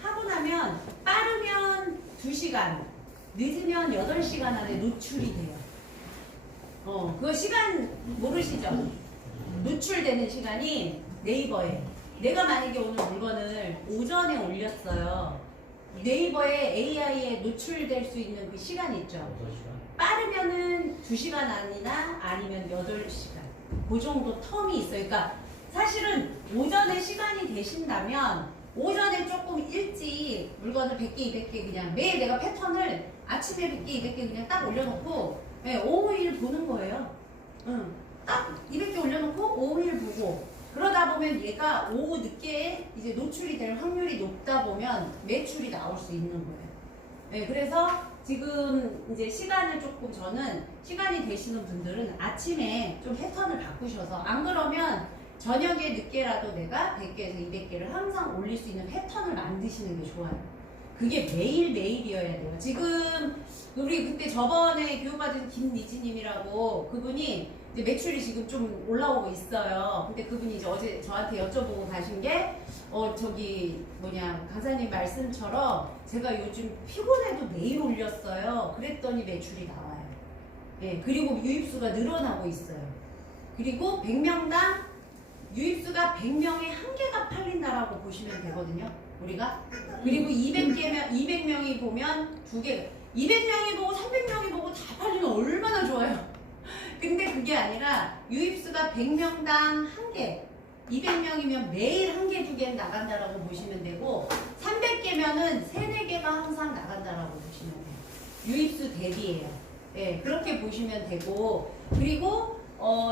하고 나면 빠르면 2시간, 늦으면 8시간 안에 노출이 돼요. 그거 시간 모르시죠? 노출되는 시간이 네이버에 내가 만약에 오늘 물건을 오전에 올렸어요. 네이버에 AI에 노출될 수 있는 그 시간 있죠. 6시간? 빠르면은 2시간 안이나 아니면 8시간. 그 정도 텀이 있어요. 그러니까 사실은 오전에 시간이 되신다면 오전에 조금 일찍 물건을 100개, 200개 그냥 매일 내가 패턴을 아침에 100개, 200개 그냥 딱 올려놓고 오후 일 보는 거예요. 딱 200개 올려놓고 오후 일 보고 그러다 보면 얘가 오후 늦게 이제 노출이 될 확률이 높다 보면 매출이 나올 수 있는 거예요. 네, 그래서 지금 이제 저는 시간이 되시는 분들은 아침에 좀 패턴을 바꾸셔서 안 그러면 저녁에 늦게라도 내가 100개에서 200개를 항상 올릴 수 있는 패턴을 만드시는 게 좋아요. 그게 매일매일이어야 돼요. 지금 우리 그때 저번에 교육받은 김미지님이라고 그분이 이제 매출이 지금 좀 올라오고 있어요. 근데 그분이 이제 어제 저한테 여쭤보고 가신 게 강사님 말씀처럼 제가 요즘 피곤해도 매일 올렸어요. 그랬더니 매출이 나와요. 예, 그리고 유입수가 늘어나고 있어요. 그리고 100명당 유입수가 100명에 1개가 팔린다라고 보시면 되거든요. 우리가. 그리고 200명이 보면 2개, 200명이 보고 300명이 보고 다 팔리면 얼마나 좋아요. 근데 그게 아니라 유입수가 100명당 1개, 200명이면 매일 1개, 2개 나간다라고 보시면 되고 300개면은 3, 4개가 항상 나간다라고 보시면 돼요. 유입수 대비예요. 예, 그렇게 보시면 되고 그리고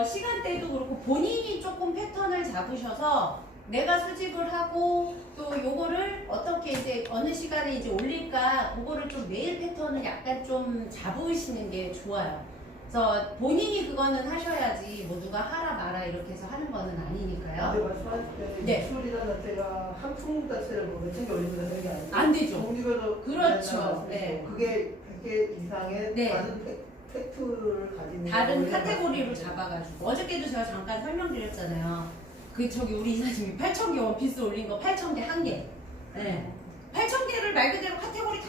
시간대도 그렇고 본인이 조금 패턴을 잡으셔서 내가 수집을 하고 또 요거를 어떻게 이제 어느 시간에 이제 올릴까 그거를 좀 매일 패턴을 약간 좀 잡으시는 게 좋아요. 그래서 본인이 그거는 하셔야지 뭐 누가 하라 마라 이렇게 해서 하는 거는 아니니까요. 근데 말씀하실 때 네. 매출이라는 자체가 한 품목 자체를 뭐 몇천 개 올리면 되는 게 아니고 안 되죠. 종류별로 그렇죠. 네. 그게 100개 이상의 네. 다른 팩트를 가진 다른 카테고리로 잡아가지고 어저께도 제가 잠깐 설명드렸잖아요. 우리 이사님이 8,000개 원피스 올린 거 8,000개 1개. 네. 8,000개를 말 그대로 카테고리 다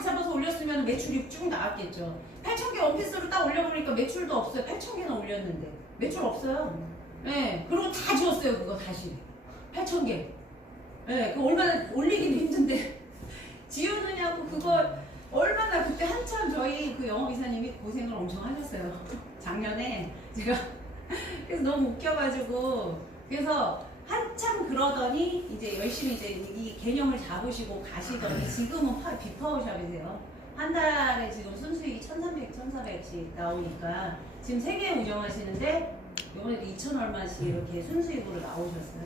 잡아서 올렸으면 매출이 쭉 나왔겠죠. 8,000개 원피스로 딱 올려보니까 매출도 없어요. 8,000개나 올렸는데 매출 없어요. 네. 그리고 다 지웠어요. 그거 다시 8,000개. 네. 그 얼마나 올리긴 힘든데 지우느냐고 그거 얼마나 그때 한참 저희 그 영업이사님이 고생을 엄청 하셨어요. 작년에 제가 그래서 너무 웃겨가지고 그래서 한참 그러더니 이제 열심히 이제 이 개념을 잡으시고 가시더니 지금은 비파워샵이세요. 한 달에 지금 순수익이 1,300, 1,400씩 나오니까 지금 3개 운영하시는데 이번에도 2,000 얼마씩 이렇게 순수익으로 나오셨어요.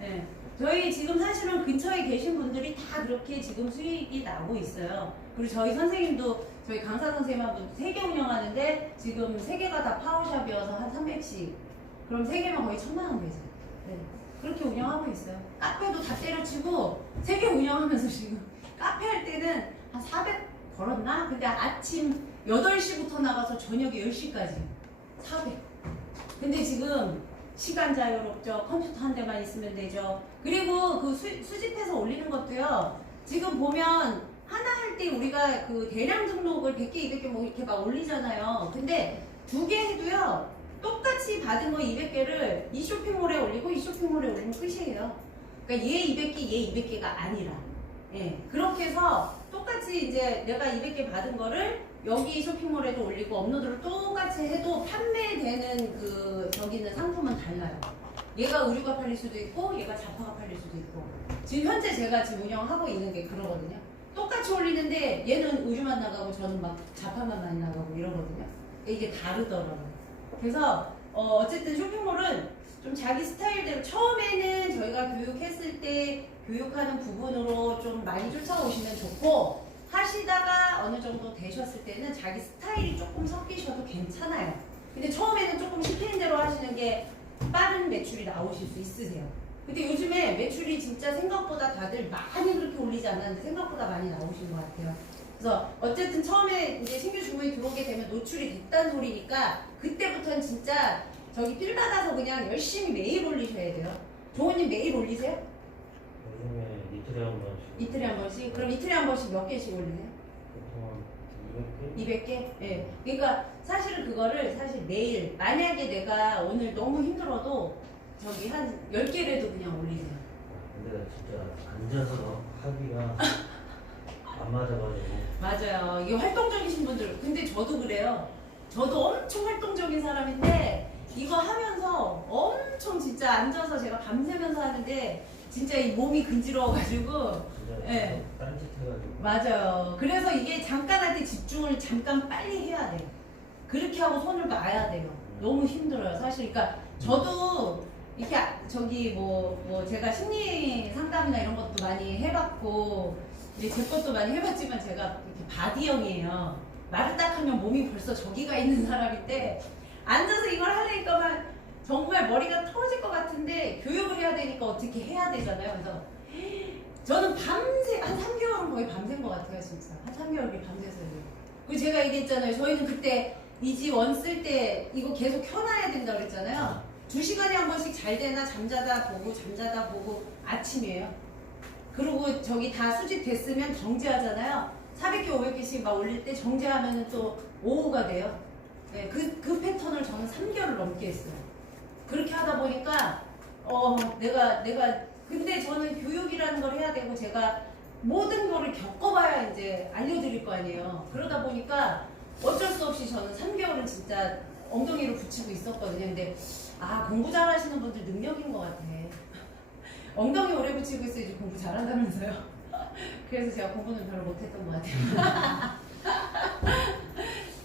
네. 저희 지금 사실은 근처에 계신 분들이 다 그렇게 지금 수익이 나고 있어요. 그리고 저희 선생님도 저희 강사 선생님 한 분 3개 운영하는데 지금 3개가 다 파워샵이어서 한 300씩. 그럼 3개면 거의 1,000만 원 되죠. 네. 그렇게 운영하고 있어요. 카페도 다 때려치고 3개 운영하면서 지금 카페 할 때는 한 400 벌었나? 근데 아침 8시부터 나가서 저녁 10시까지 400. 근데 지금 시간 자유롭죠. 컴퓨터 한 대만 있으면 되죠. 그리고 그 수집해서 올리는 것도요. 지금 보면 하나 할 때 우리가 그 대량 등록을 100개, 200개 뭐 이렇게 막 올리잖아요. 근데 2개 해도요. 똑같이 받은 거 200개를 이 쇼핑몰에 올리고 이 쇼핑몰에 올리면 끝이에요. 그러니까 얘 200개, 얘 200개가 아니라. 예. 그렇게 해서 똑같이 이제 내가 200개 받은 거를 여기 쇼핑몰에도 올리고 업로드를 똑같이 해도 판매되는 그 저기는 상품은 달라요. 얘가 의류가 팔릴 수도 있고 얘가 자파가 팔릴 수도 있고 지금 현재 제가 지금 운영하고 있는 게 그러거든요. 똑같이 올리는데 얘는 의류만 나가고 저는 막 자파만 많이 나가고 이러거든요. 이게 다르더라고요. 그래서 어쨌든 쇼핑몰은 좀 자기 스타일대로 처음에는 저희가 교육했을 때 교육하는 부분으로 좀 많이 쫓아오시면 좋고 하시다가 어느 정도 되셨을 때는 자기 스타일이 조금 섞이셔도 괜찮아요. 근데 처음에는 조금 시키는 대로 하시는 게 빠른 매출이 나오실 수 있으세요. 근데 요즘에 매출이 진짜 생각보다 다들 많이 그렇게 올리지 않았는데 생각보다 많이 나오신 것 같아요. 그래서 어쨌든 처음에 이제 신규 주문이 들어오게 되면 노출이 됐다는 소리니까 그때부터는 진짜 저기 필 받아서 그냥 열심히 매일 올리셔야 돼요. 조은님 매일 올리세요? 요즘에 이틀에 한 번씩. 이틀에 한 번씩? 그럼 이틀에 한 번씩 몇 개씩 올리세요? 보통 200개? 200개? 예. 그러니까 사실은 그거를 사실 매일 만약에 내가 오늘 너무 힘들어도 저기 한 10개라도 그냥 올리세요. 근데 진짜 앉아서 하기가 안 맞아가지고. 맞아요. 이게 활동적이신 분들 근데 저도 그래요. 저도 엄청 활동적인 사람인데 이거 하면서 엄청 진짜 앉아서 제가 밤새면서 하는데 진짜 이 몸이 근지러워가지고 진짜 예. 딴짓해가지고. 맞아요. 그래서 이게 잠깐 할 때 집중을 잠깐 빨리 해야 돼요. 그렇게 하고 손을 놔야 돼요. 너무 힘들어요. 사실 그러니까 저도 이렇게 저기 뭐 제가 심리 상담이나 이런 것도 많이 해봤고 이제 제 것도 많이 해봤지만 제가 이렇게 바디형이에요. 말을 딱 하면 몸이 벌써 저기가 있는 사람인데 앉아서 이걸 하려니까만 정말 머리가 터질 것 같은데 교육을 해야 되니까 어떻게 해야 되잖아요. 그래서 저는 밤새 한 3개월은 거의 밤샌 것 같아요. 진짜 한 3개월이 밤새서요. 그리고 제가 얘기했잖아요. 저희는 그때 이지1 쓸 때 이거 계속 켜놔야 된다고 그랬잖아요. 2시간에 한 번씩 잘 되나 잠자다 보고 아침이에요. 그리고 저기 다 수집됐으면 정지하잖아요. 400개, 500개씩 막 올릴 때 정지하면 또 오후가 돼요. 네, 그 패턴을 저는 3개월을 넘게 했어요. 그렇게 하다 보니까 내가 근데 저는 교육이라는 걸 해야 되고 제가 모든 거를 겪어봐야 이제 알려드릴 거 아니에요. 그러다 보니까 어쩔 수 없이 저는 3개월은 진짜 엉덩이로 붙이고 있었거든요. 근데 공부 잘하시는 분들 능력인 것 같아. 엉덩이 오래 붙이고 있어야지 공부 잘한다면서요. 그래서 제가 공부는 별로 못했던 것 같아요.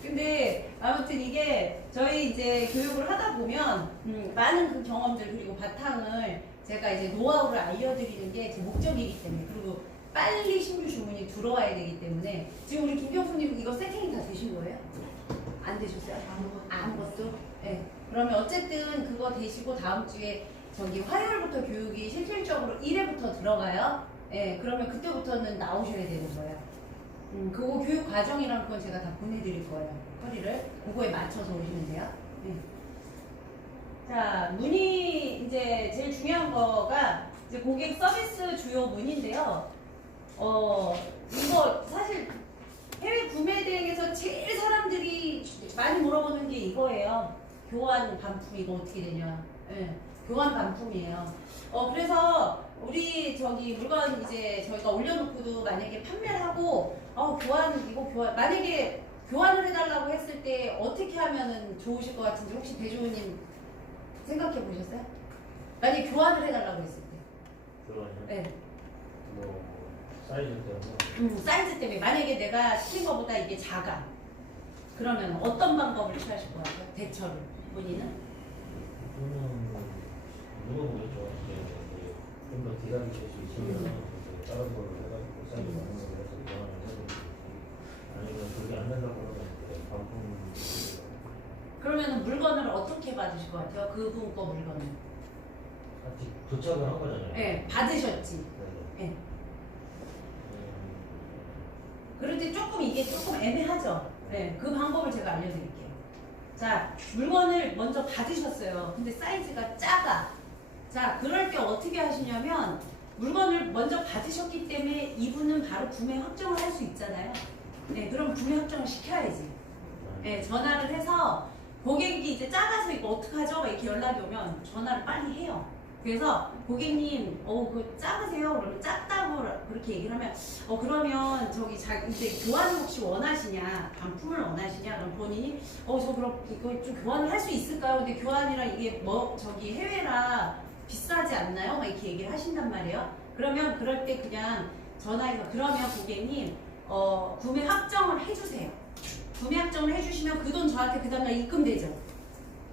근데 아무튼 이게 저희 이제 교육을 하다 보면 많은 그 경험들 그리고 바탕을 제가 이제 노하우를 알려드리는 게 제 목적이기 때문에 그리고 빨리 신규 주문이 들어와야 되기 때문에 지금 우리 김경수님 이거 세팅이 다 되신 거예요? 안 되셨어요? 아무것도? 네. 그러면 어쨌든 그거 되시고 다음 주에 저기 화요일부터 교육이 실질적으로 1회부터 들어가요. 네. 그러면 그때부터는 나오셔야 되는 거예요. 그거 교육 과정이랑 그건 제가 다 보내드릴 거예요. 허리를 그거에 맞춰서 오시면 돼요. 네. 자, 문의 이제 제일 중요한 거가 이제 고객 서비스 주요 문의인데요. 이거 사실 해외 구매 대행에서 제일 사람들이 많이 물어보는 게 이거예요. 교환 반품 이거 어떻게 되냐. 네, 교환 반품이에요. 그래서 우리 저기 물건 이제 저희가 올려놓고도 만약에 판매를 하고 교환 만약에 교환을 해달라고 했을 때 어떻게 하면은 좋으실 것 같은지 혹시 대주호님 생각해 보셨어요? 만약에 교환을 해달라고 했을 때. 그러면 네. 뭐 사이즈 때문에 사이즈 때문에 만약에 내가 시킨 것보다 이게 작아. 그러면 어떤 방법을 취하실 것 같아요? 대처를 본인은? 저는 물어보겠죠. 좀 더 기다리실 수 있으면 이제 다른 걸로 해가지고 사이즈 맞는 걸로 해서 교환을 해드리지. 아니면 그게 안 된다고 하면 이제 반품. 그러면 물건을 어떻게 받으실 것 같아요? 그분 거 물건을. 아직 도착을 한 거잖아요. 네, 받으셨지. 네. 네. 그럴 때 조금 이게 조금 애매하죠. 네, 그 방법을 제가 알려드릴게요. 자, 물건을 먼저 받으셨어요. 근데 사이즈가 작아. 자, 그럴 때 어떻게 하시냐면 물건을 먼저 받으셨기 때문에 이분은 바로 구매 확정을 할 수 있잖아요. 네, 그럼 구매 확정을 시켜야지. 네, 전화를 해서 고객이 이제 작아서 이거 어떡하죠? 이렇게 연락이 오면 전화를 빨리 해요. 그래서 고객님, 그거 작으세요? 그러면 작다고 그렇게 얘기를 하면, 그러면 저기 이제 교환을 혹시 원하시냐? 반품을 원하시냐? 그럼 본인이, 저 그럼 이거 좀 교환을 할 수 있을까요? 근데 교환이라 이게 저기 해외라 비싸지 않나요? 막 이렇게 얘기를 하신단 말이에요. 그러면 그럴 때 그냥 전화해서, 그러면 고객님, 구매 확정을 해주세요. 구매 확정을 해주시면 그 돈 저한테 그 다음날 입금되죠.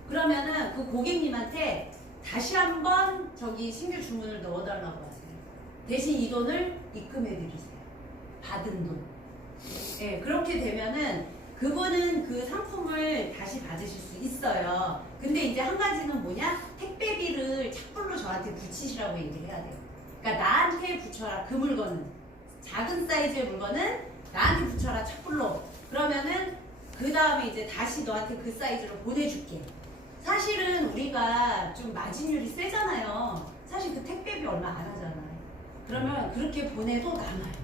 그러면은 그 고객님한테 다시 한번 저기 신규 주문을 넣어달라고 하세요. 대신 이 돈을 입금해드리세요. 받은 돈. 네, 그렇게 되면은 그분은 그 상품을 다시 받으실 수 있어요. 근데 이제 한 가지는 뭐냐? 택배비를 착불로 저한테 붙이시라고 얘기를 해야 돼요. 그러니까 나한테 붙여라. 그 물건은. 작은 사이즈의 물건은 나한테 붙여라. 착불로. 그러면은 그 다음에 이제 다시 너한테 그 사이즈로 보내줄게. 사실은 우리가 좀 마진율이 세잖아요. 사실 그 택배비 얼마 안 하잖아요. 그러면 그렇게 보내도 남아요.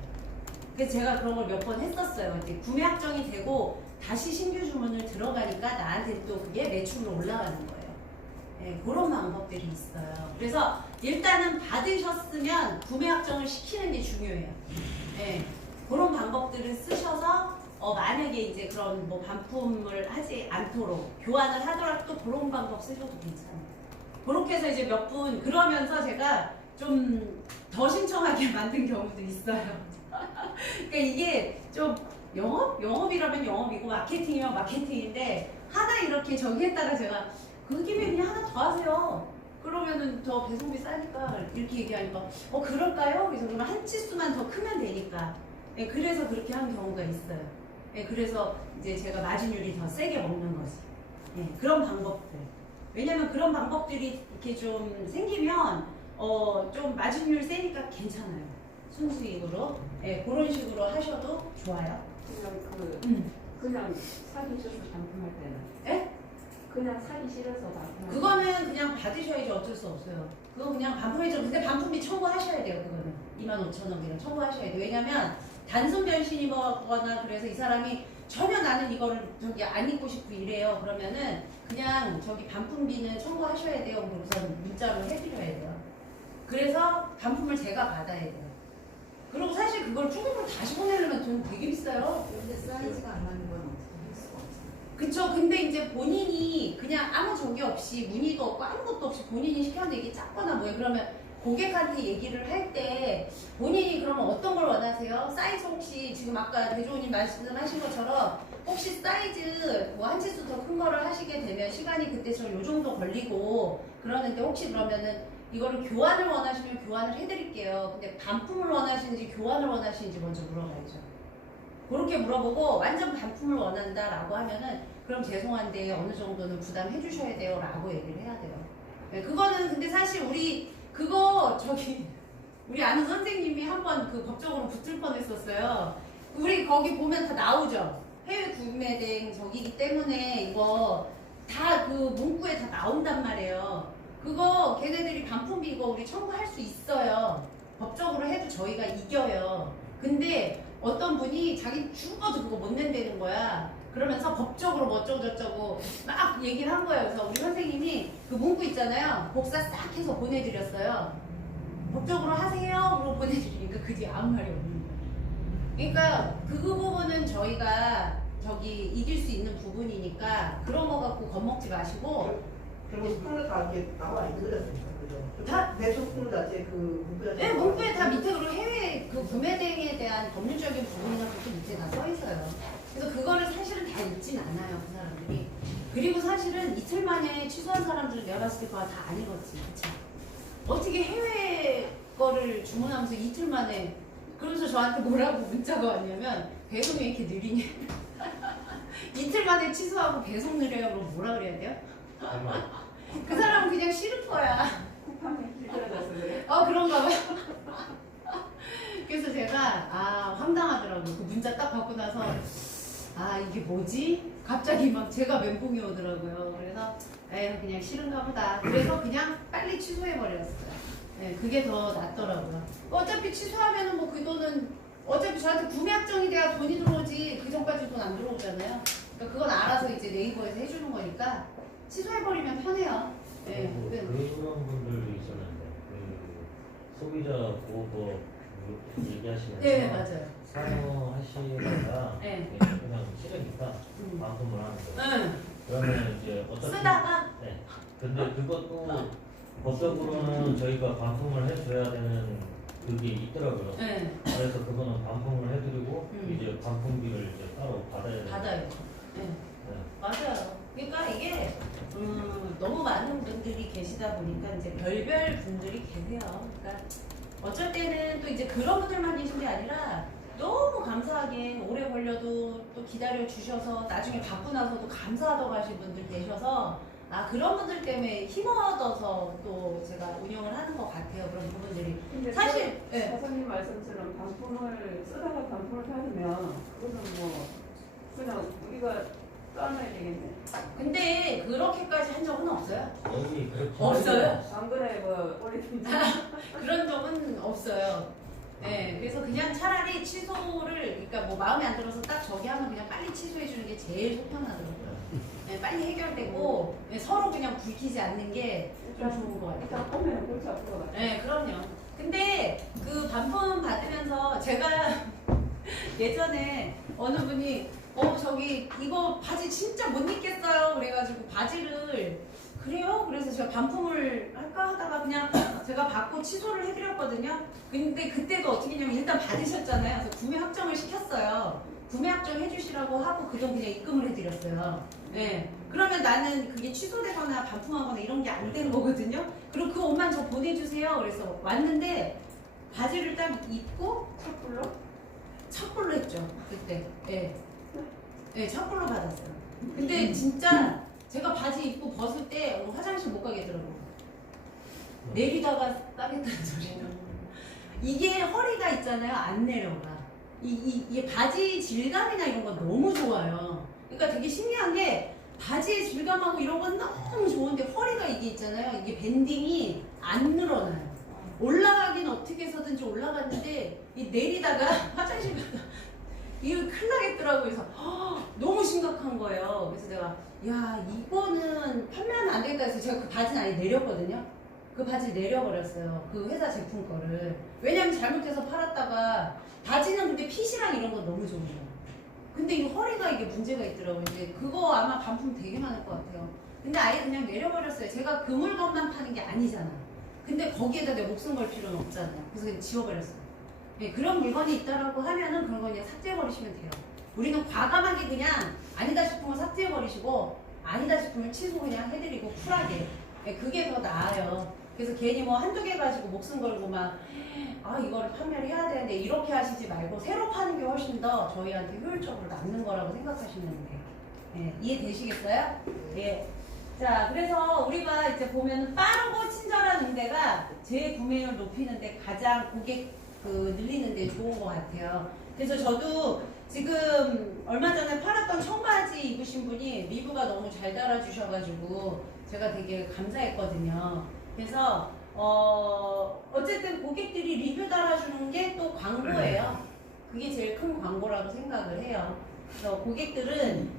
그래서 제가 그런 걸 몇 번 했었어요. 이제 구매 확정이 되고 다시 신규 주문을 들어가니까 나한테 또 그게 매출로 올라가는 거예요. 네, 그런 방법들이 있어요. 그래서 일단은 받으셨으면 구매 확정을 시키는 게 중요해요. 네, 그런 방법들을 쓰셔서 만약에 이제 그런 뭐 반품을 하지 않도록 교환을 하더라도 또 그런 방법 쓰셔도 괜찮아요. 그렇게 해서 이제 몇 분 그러면서 제가 좀 더 신청하게 만든 경우도 있어요. 그러니까 이게 좀 영업이라면 영업이고 마케팅이면 마케팅인데 하나 이렇게 저기 했다가 제가 그 김에 그냥 하나 더 하세요. 그러면은 더 배송비 싸니까 이렇게 얘기하니까 그럴까요? 그래서 그러면 한 치수만 더 크면 되니까. 네, 그래서 그렇게 한 경우가 있어요. 네, 그래서 이제 제가 마진율이 더 세게 먹는 거지. 네, 그런 방법들. 왜냐면 그런 방법들이 이렇게 좀 생기면 좀 마진율 세니까 괜찮아요. 순수익으로. 네, 그런 식으로 하셔도 좋아요. 그냥 사기 싫어서 반품할 때는. 네? 그냥 사기 싫어서 반품할 그거는 그냥 받으셔야지 어쩔 수 없어요. 그거 그냥 반품해줘. 근데 반품비 청구하셔야 돼요. 그거는 25,000원 그냥 청구하셔야 돼요. 왜냐면 단순 변신이 거나 그래서 이 사람이 전혀 나는 이거를 저기 안 입고 싶고 이래요. 그러면은 그냥 저기 반품비는 청구하셔야 돼요. 그래서 문자로 해드려야 돼요. 그래서 반품을 제가 받아야 돼요. 그리고 사실 그걸 중국으로 다시 보내려면 돈 되게 비싸요. 근데 사이즈가 안 맞는 건 어떻게 할 수가 없잖아. 그쵸. 근데 이제 본인이 그냥 아무 저기 없이 문의도 없고 아무것도 없이 본인이 시켰는데 이게 작거나 뭐예요. 그러면 고객한테 얘기를 할 때 본인이 그러면 어떤 걸 원하세요? 사이즈 혹시 지금 아까 대조님 말씀하신 것처럼 혹시 사이즈 뭐 한 치수 더 큰 거를 하시게 되면 시간이 그때 요 정도 걸리고 그러는데 혹시 그러면은 이거를 교환을 원하시면 교환을 해드릴게요. 근데 반품을 원하시는지 교환을 원하시는지 먼저 물어봐야죠. 그렇게 물어보고 완전 반품을 원한다라고 하면은 그럼 죄송한데 어느 정도는 부담해 주셔야 돼요 라고 얘기를 해야 돼요. 네, 그거는 근데 사실 우리 아는 선생님이 한번 그 법적으로 붙을 뻔했었어요. 우리 거기 보면 다 나오죠. 해외 구매된 저기기 때문에 이거 다 그 문구에 다 나온단 말이에요. 그거 걔네들이 반품비 이거 우리 청구할 수 있어요. 법적으로 해도 저희가 이겨요. 근데 어떤 분이 자기 죽어도 그거 못 낸다는 거야. 그러면서 법적으로 뭐 어쩌고 저쩌고 막 얘기를 한 거예요. 그래서 우리 선생님이 그 문구 있잖아요. 복사 싹 해서 보내드렸어요. 법적으로 하세요. 그러고 보내드리니까 그 뒤에 아무 말이 없는 거예요. 그러니까 그 부분은 저희가 저기 이길 수 있는 부분이니까 그런 거 갖고 겁먹지 마시고 결국 품을 다 이렇게 나와 있는 거잖아요. 다? 매수품 자체 그 문구 자체. 네, 문구에 다 밑에 그리고 해외 그 구매 대행에 대한 법률적인 부분이나 그것도 밑에 다 써 있어요. 그래서 그거를 사실은 다 읽진 않아요, 그 사람들이. 그리고 사실은 이틀 만에 취소한 사람들은 내가 봤을 때 그거 다 안 읽었지, 그치? 어떻게 해외 거를 주문하면서 이틀 만에 그러면서 저한테 뭐라고 문자가 왔냐면 배송이 왜 이렇게 느리냐? 이틀 만에 취소하고 배송 느려요? 그럼 뭐라 그래야 돼요? 얼마? 그 사람은 그냥 싫은 거야. 쿠팡이 길들여져서 그래. 그런가 봐요. 그래서 제가 황당하더라고요. 그 문자 딱 받고 나서 이게 뭐지? 갑자기 막 제가 멘붕이 오더라고요. 그래서 에휴 그냥 싫은가 보다. 그래서 그냥 빨리 취소해버렸어요. 네, 그게 더 낫더라고요. 어차피 취소하면은 뭐 그 돈은 어차피 저한테 구매 확정이 돼야 돈이 들어오지 그 전까지 돈 안 들어오잖아요. 그러니까 그건 알아서 이제 네이버에서 해주는 거니까 취소해버리면 편해요. 네. 그리고 그런 분들도 있었는데 그 소비자 보호법 얘기하시면서 네, 맞아요. 사용하시다가 네. 그냥 싫으니까 음. 반품을 하는 거예요. 응. 그러면 이제 어차피 쓰다가 네. 근데 그것도 법적으로는 저희가 반품을 해줘야 되는 그게 있더라고요. 네. 그래서 그거는 반품을 해드리고 이제 반품비를 이제 따로 받아야 돼요. 받아요. 네. 네. 맞아요. 그러니까 이게 너무 많은 분들이 계시다 보니까 이제 별별 분들이 계세요. 그러니까 어쩔 때는 또 이제 그런 분들만 계신 게 아니라 너무 감사하게 오래 걸려도 또 기다려 주셔서 나중에 받고 나서도 감사하다고 하신 분들 계셔서 그런 분들 때문에 힘얻어서 또 제가 운영을 하는 것 같아요. 그런 부분들이 근데 사실 네. 사장님 말씀처럼 반품을 쓰다가 반품을 받으면 그거는 뭐 그냥 우리가 떠나야 되겠네. 근데 그렇게까지 한 적은 없어요. 여기 그렇게 없어요? 안 그래 뭐 올리든지. 그런 적은 없어요. 네, 그래서 그냥 차라리 취소를, 그러니까 뭐 마음에 안 들어서 딱 저기 하면 그냥 빨리 취소해 주는 게 제일 속편하더라고요. 네, 빨리 해결되고 네, 서로 그냥 굴키지 않는 게 좀 좋은 것 같아요. 일단 보면 골치 아플 것 같아. 네, 그럼요. 근데 그 반품 받으면서 제가 예전에 어느 분이 저기 이거 바지 진짜 못 입겠어요. 그래가지고 바지를 그래요? 그래서 제가 반품을 할까 하다가 그냥 제가 받고 취소를 해드렸거든요. 근데 그때도 어떻게 했냐면 일단 받으셨잖아요. 그래서 구매 확정을 시켰어요. 구매 확정 해주시라고 하고 그 돈 그냥 입금을 해드렸어요. 네. 그러면 나는 그게 취소되거나 반품하거나 이런 게 안 된 거거든요. 그리고 그 옷만 저 보내주세요. 그래서 왔는데 바지를 딱 입고 섣불로? 첫 했죠. 그때. 네. 네, 첫 받았어요. 근데 진짜 제가 바지 입고 벗을 때 화장실 못 가겠더라고요. 내리다가 따겠다는 소리는. 이게 허리가 있잖아요. 안 내려가. 이게 바지 질감이나 이런 건 너무 좋아요. 그러니까 되게 신기한 게 바지의 질감하고 이런 건 너무 좋은데 허리가 이게 있잖아요. 이게 밴딩이 안 늘어나요. 올라가긴 어떻게 해서든지 올라갔는데 이 내리다가 화장실 가다 이거 큰일 나겠더라고요. 그래서 너무 심각한 거예요. 그래서 내가 야 이거는 판매하면 안 되겠다 해서 제가 그 바지는 아예 내렸거든요. 그 바지를 내려버렸어요. 그 회사 제품 거를. 왜냐면 잘못해서 팔았다가 바지는 근데 핏이랑 이런 건 너무 좋은 거예요. 근데 이 허리가 이게 문제가 있더라고요. 이제 그거 아마 반품 되게 많을 것 같아요. 근데 아예 그냥 내려버렸어요. 제가 그 물건만 파는 게 아니잖아요. 근데 거기에다 내 목숨 걸 필요는 없잖아요. 그래서 그냥 지워버렸어요. 네, 그런 물건이 있다라고 하면은 그런 거 그냥 삭제해버리시면 돼요. 우리는 과감하게 그냥 아니다 싶으면 삭제해버리시고 아니다 싶으면 취소 그냥 해드리고 쿨하게. 네, 그게 더 나아요. 그래서 괜히 뭐 한두 개 가지고 목숨 걸고 막 이거를 판매를 해야 되는데 이렇게 하시지 말고 새로 파는 게 훨씬 더 저희한테 효율적으로 남는 거라고 생각하시면 돼요. 네, 이해되시겠어요? 예. 자, 그래서 우리가 이제 보면 빠르고 친절한 응대가 재구매율 높이는데 가장 고객 늘리는 데 좋은 것 같아요. 그래서 저도 지금 얼마 전에 팔았던 청바지 입으신 분이 리뷰가 너무 잘 달아주셔가지고 제가 되게 감사했거든요. 그래서 어쨌든 고객들이 리뷰 달아주는 게 또 광고예요. 그게 제일 큰 광고라고 생각을 해요. 그래서 고객들은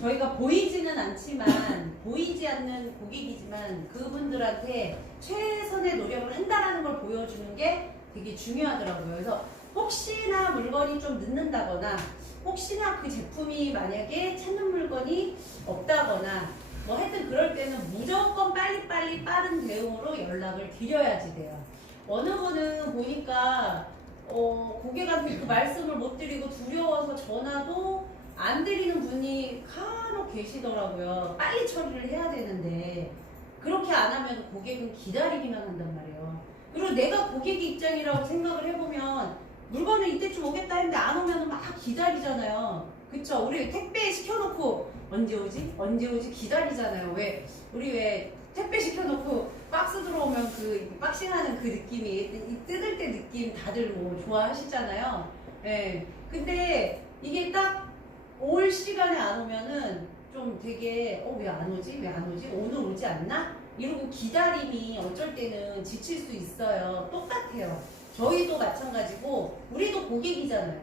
저희가 보이지는 않지만 보이지 않는 고객이지만 그분들한테 최선의 노력을 한다는 걸 보여주는 게 되게 중요하더라고요. 그래서 혹시나 물건이 좀 늦는다거나 혹시나 그 제품이 만약에 찾는 물건이 없다거나 뭐 하여튼 그럴 때는 무조건 빨리빨리 빠른 대응으로 연락을 드려야지 돼요. 어느 분은 보니까 고객한테 그 말씀을 못 드리고 두려워서 전화도 안 드리는 분이 간혹 계시더라고요. 빨리 처리를 해야 되는데 그렇게 안 하면 고객은 기다리기만 한단 말이에요. 그리고 내가 고객의 입장이라고 생각을 해보면 물건을 이때쯤 오겠다 했는데 안 오면 막 기다리잖아요. 그쵸? 우리 택배 시켜놓고 언제 오지? 언제 오지? 기다리잖아요. 우리 왜 택배 시켜놓고 박스 들어오면 그 박싱하는 그 느낌이 이 뜯을 때 느낌 다들 뭐 좋아하시잖아요. 예. 근데 이게 딱 올 시간에 안 오면은 좀 되게 왜 안 오지? 왜 안 오지? 오늘 오지 않나? 이러고 기다림이 어쩔 때는 지칠 수 있어요. 똑같아요. 저희도 마찬가지고 우리도 고객이잖아요.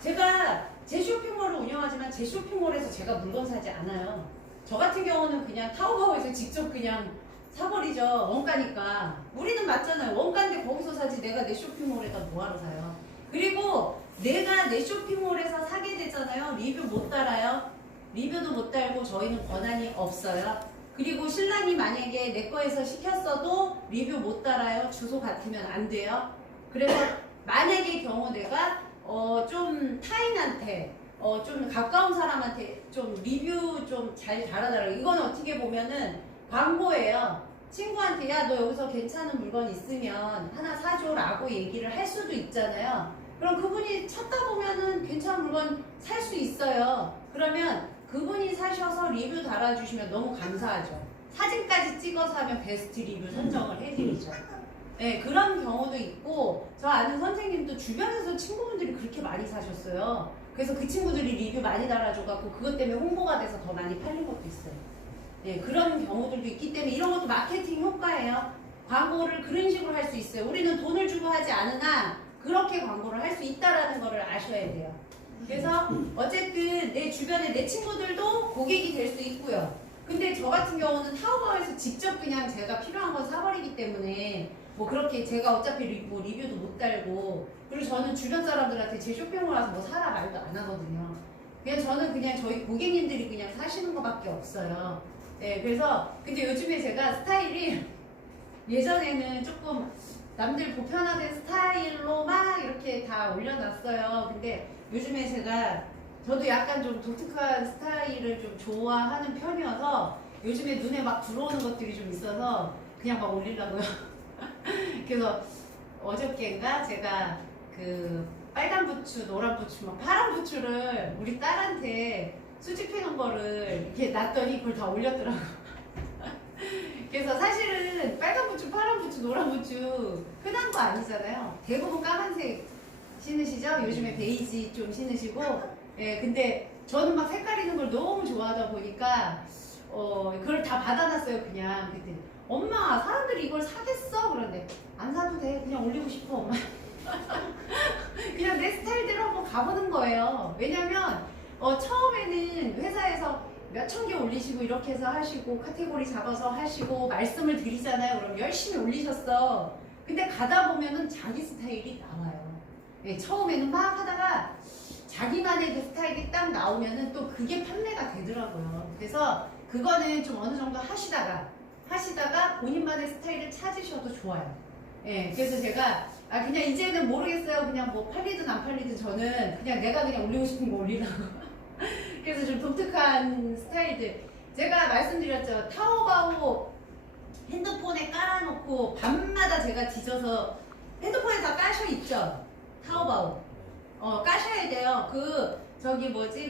제가 제 쇼핑몰을 운영하지만 제 쇼핑몰에서 제가 물건 사지 않아요. 저 같은 경우는 그냥 타오바오에서 직접 그냥 사버리죠. 원가니까. 우리는 맞잖아요. 원가인데 거기서 사지 내가 내 쇼핑몰에다 뭐하러 사요. 그리고 내가 내 쇼핑몰에서 사게 되잖아요. 리뷰 못 달아요. 리뷰도 못 달고 저희는 권한이 없어요. 그리고 신랑이 만약에 내 거에서 시켰어도 리뷰 못 달아요. 주소 같으면 안 돼요. 그래서 만약에 경우 내가 좀 타인한테 좀 가까운 사람한테 좀 리뷰 좀 잘 달아달라고. 이건 어떻게 보면은 광고예요. 친구한테 야 너 여기서 괜찮은 물건 있으면 하나 사줘라고 얘기를 할 수도 있잖아요. 그럼 그분이 찾다 보면은 괜찮은 물건 살 수 있어요. 그러면 그분이 사셔서 리뷰 달아주시면 너무 감사하죠. 사진까지 찍어서 하면 베스트 리뷰 선정을 해드리죠. 네, 그런 경우도 있고 저 아는 선생님도 주변에서 친구분들이 그렇게 많이 사셨어요. 그래서 그 친구들이 리뷰 많이 달아줘갖고 그것 때문에 홍보가 돼서 더 많이 팔린 것도 있어요. 네, 그런 경우들도 있기 때문에 이런 것도 마케팅 효과예요. 광고를 그런 식으로 할 수 있어요. 우리는 돈을 주고 하지 않으나 그렇게 광고를 할 수 있다라는 거를 아셔야 돼요. 그래서 어쨌든 내 주변에 내 친구들도 고객이 될 수 있고요. 근데 저 같은 경우는 타오바오에서 직접 그냥 제가 필요한 건 사버리기 때문에 뭐 그렇게 제가 어차피 리뷰도 못 달고 그리고 저는 주변 사람들한테 제 쇼핑몰 와서 뭐 사라 말도 안 하거든요. 그냥 저는 그냥 저희 고객님들이 그냥 사시는 것밖에 없어요. 네, 그래서 근데 요즘에 제가 스타일이 예전에는 조금 남들 보편화된 스타일로 막 이렇게 다 올려놨어요. 근데 요즘에 저도 약간 좀 독특한 스타일을 좀 좋아하는 편이어서 요즘에 눈에 막 들어오는 것들이 좀 있어서 그냥 막 올리려고요. 그래서 어저께인가 제가 그 빨간 부츠, 노란 부츠, 막 파란 부츠를 우리 딸한테 수집해놓은 거를 이렇게 놨더니 그걸 다 올렸더라고요. 그래서 사실은 빨간 부츠, 파란 부츠, 노란 부츠 흔한 거 아니잖아요. 대부분 까만색 신으시죠? 요즘에 베이지 좀 신으시고. 예, 근데 저는 막 색깔 있는 걸 너무 좋아하다 보니까 그걸 다 받아놨어요. 그냥 그랬더니 엄마 사람들이 이걸 사겠어? 그런데 안 사도 돼. 그냥 올리고 싶어 엄마. 그냥 내 스타일대로 한번 가보는 거예요. 왜냐면 처음에는 회사에서 몇천 개 올리시고 이렇게 해서 하시고 카테고리 잡아서 하시고 말씀을 드리잖아요. 그럼 열심히 올리셨어. 근데 가다 보면은 자기 스타일이 나와요. 네, 처음에는 막 하다가 자기만의 그 스타일이 딱 나오면은 또 그게 판매가 되더라고요. 그래서 그거는 좀 어느 정도 하시다가 본인만의 스타일을 찾으셔도 좋아요. 예, 그래서 제가 그냥 이제는 모르겠어요. 그냥 뭐 팔리든 안 팔리든 저는 그냥 내가 그냥 올리고 싶은 거 올리라고. 그래서 좀 독특한 스타일들. 제가 말씀드렸죠. 타오바오 핸드폰에 깔아놓고 밤마다 제가 뒤져서 핸드폰에 다 까셔 있죠. 타오바오. 까셔야 돼요.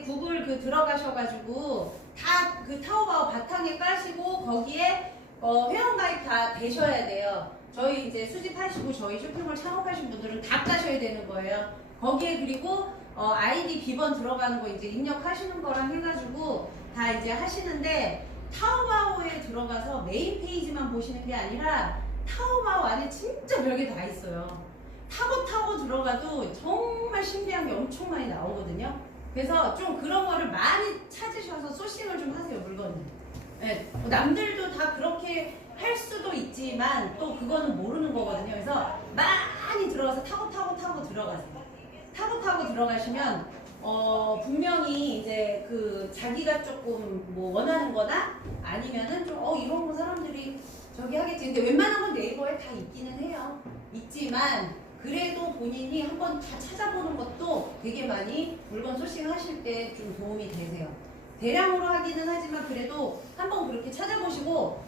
구글 들어가셔가지고 다 그 타오바오 바탕에 까시고 거기에 회원가입 다 되셔야 돼요. 저희 이제 수집하시고 저희 쇼핑몰 창업하신 분들은 다 까셔야 되는 거예요. 거기에 그리고 아이디 비번 들어가는 거 이제 입력하시는 거랑 해가지고 다 이제 하시는데 타오바오에 들어가서 메인 페이지만 보시는 게 아니라 타오바오 안에 진짜 별게 다 있어요. 타고 들어가도 정말 신기한 게 엄청 많이 나오거든요. 그래서 좀 그런 거를 많이 찾으셔서 소싱을 좀 하세요, 물건을. 네, 남들도 다 그렇게 할 수도 있지만 또 그거는 모르는 거거든요. 그래서 많이 들어가서 타고 들어가세요. 타고 들어가시면 분명히 이제 그 자기가 조금 뭐 원하는 거나 아니면은 좀 이런 거 사람들이 저기 하겠지. 근데 웬만한 건 네이버에 다 있기는 해요. 있지만 그래도 본인이 한번 다 찾아보는 것도 되게 많이 물건 소싱 하실 때 좀 도움이 되세요. 대량으로 하기는 하지만 그래도 한번 그렇게 찾아보시고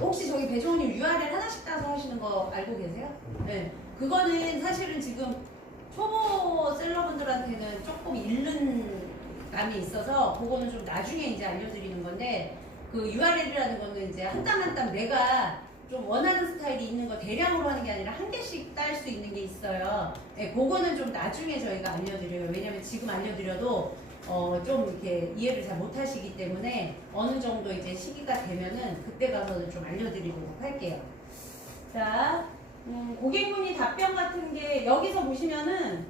혹시 저기 배종원님 URL 하나씩 따서 하시는 거 알고 계세요? 네. 그거는 사실은 지금 초보 셀러분들한테는 조금 잃는 감이 있어서 그거는 좀 나중에 이제 알려드리는 건데 그 URL이라는 거는 이제 한 땀 한 땀 내가 좀 원하는 스타일이 있는 거 대량으로 하는 게 아니라 한 개씩 딸 수 있는 게 있어요. 네, 그거는 좀 나중에 저희가 알려드려요. 왜냐면 지금 알려드려도 좀 이렇게 이해를 잘 못하시기 때문에 어느 정도 이제 시기가 되면은 그때 가서는 좀 알려드리도록 할게요. 자, 고객문의 답변 같은 게 여기서 보시면은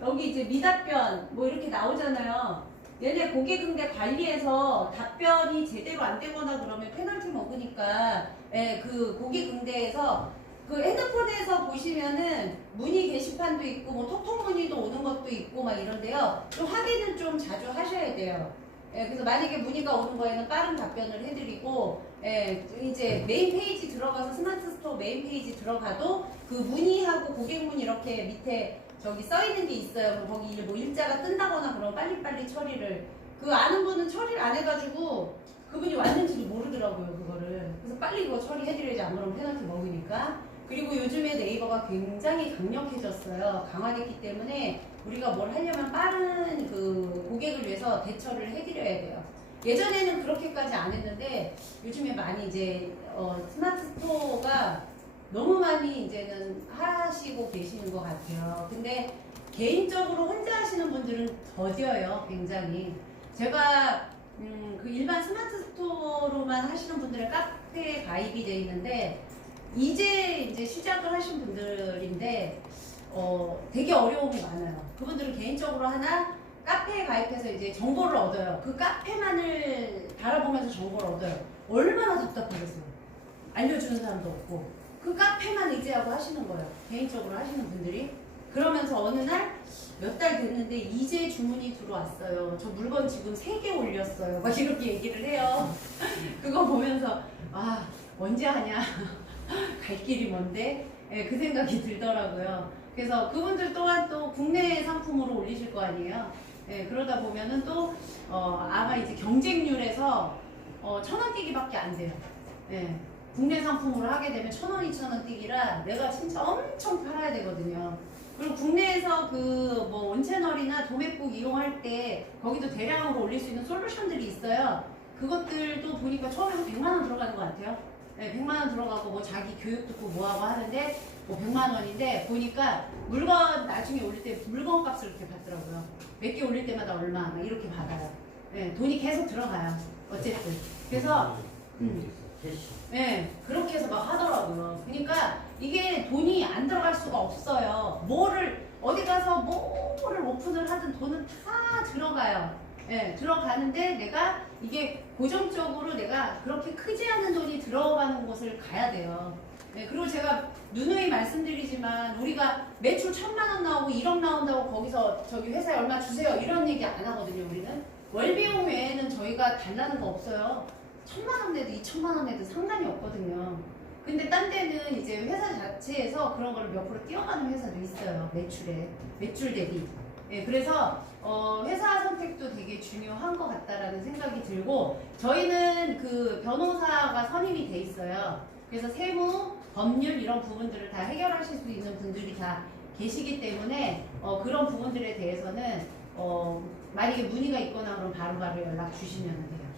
여기 이제 미답변 뭐 이렇게 나오잖아요. 얘네 고객응대 관리에서 답변이 제대로 안 되거나 그러면 페널티 먹으니까 그 고객응대에서 그 핸드폰에서 보시면은 문의 게시판도 있고 뭐 톡톡 문의도 오는 것도 있고 막 이런데요. 좀 확인을 좀 자주 하셔야 돼요. 그래서 만약에 문의가 오는 거에는 빠른 답변을 해드리고 이제 메인 페이지 들어가서 스마트 스토어 메인 페이지 들어가도 그 문의하고 고객문 이렇게 밑에 저기 써 있는 게 있어요. 그럼 거기 뭐 일자가 뜬다거나 그러면 빨리빨리 처리를 그 아는 분은 처리를 안 해가지고 그분이 왔는지도 모르더라고요 그거를. 그래서 빨리 이거 처리해드려야지 안 그러면 페널티 먹으니까. 그리고 요즘에 네이버가 굉장히 강력해졌어요. 강화됐기 때문에 우리가 뭘 하려면 빠른 그 고객을 위해서 대처를 해드려야 돼요. 예전에는 그렇게까지 안 했는데 요즘에 많이 이제 스마트 스토어가 너무 많이 이제는 하시고 계시는 것 같아요. 근데 개인적으로 혼자 하시는 분들은 더뎌요, 굉장히. 제가 그 일반 스마트 스토어로만 하시는 분들은 카페에 가입이 돼 있는데 이제 시작을 하신 분들인데 되게 어려움이 많아요. 그분들은 개인적으로 하나 카페에 가입해서 이제 정보를 얻어요. 그 카페만을 바라보면서 정보를 얻어요. 얼마나 답답하겠어요. 알려주는 사람도 없고. 그 카페만 의지하고 하시는 거예요. 개인적으로 하시는 분들이. 그러면서 어느 날 몇 달 됐는데 이제 주문이 들어왔어요. 저 물건 지금 3개 올렸어요. 막 이렇게 얘기를 해요. 그거 보면서 언제 하냐. 갈 길이 먼데 그 생각이 들더라고요. 그래서 그분들 또한 또 국내 상품으로 올리실 거 아니에요. 그러다 보면은 또 아마 이제 경쟁률에서 1,000원 뛰기밖에 안 돼요. 국내 상품으로 하게 되면 1,000원, 2,000원 뛰기라 내가 진짜 엄청 팔아야 되거든요. 그리고 국내에서 그 뭐 온채널이나 도매북 이용할 때 거기도 대량으로 올릴 수 있는 솔루션들이 있어요. 그것들도 보니까 처음에 한 100만 원 들어가는 것 같아요. 100만 원 들어가고 뭐 자기 교육 듣고 뭐하고 하는데 뭐 100만 원인데 보니까 물건 나중에 올릴 때 물건 값을 이렇게 받더라고요. 몇 개 올릴 때마다 얼마 막 이렇게 받아요. 돈이 계속 들어가요. 어쨌든. 그래서 그렇게 해서 막 하더라고요. 그러니까 이게 돈이 안 들어갈 수가 없어요. 어디 가서 뭐를 오픈을 하든 돈은 다 들어가요. 들어가는데 내가 이게 고정적으로 내가 그렇게 크지 않은 돈이 들어가는 곳을 가야 돼요. 그리고 제가 누누이 말씀드리지만 우리가 매출 1,000만 원 나오고 1억 나온다고 거기서 저기 회사에 얼마 주세요 이런 얘기 안 하거든요. 우리는 월비용 외에는 저희가 달라는 거 없어요. 1,000만 원 내도 2,000만 원 내도 상관이 없거든요. 근데 딴 데는 이제 회사 자체에서 그런 거를 몇 프로 띄어가는 회사도 있어요. 매출 대비. 그래서 회사 선택도 되게 중요한 것 같다라는 생각이 들고 저희는 그 변호사가 선임이 돼 있어요. 그래서 세무, 법률 이런 부분들을 다 해결하실 수 있는 분들이 다 계시기 때문에 그런 부분들에 대해서는 만약에 문의가 있거나 그럼 바로바로 연락 주시면 돼요.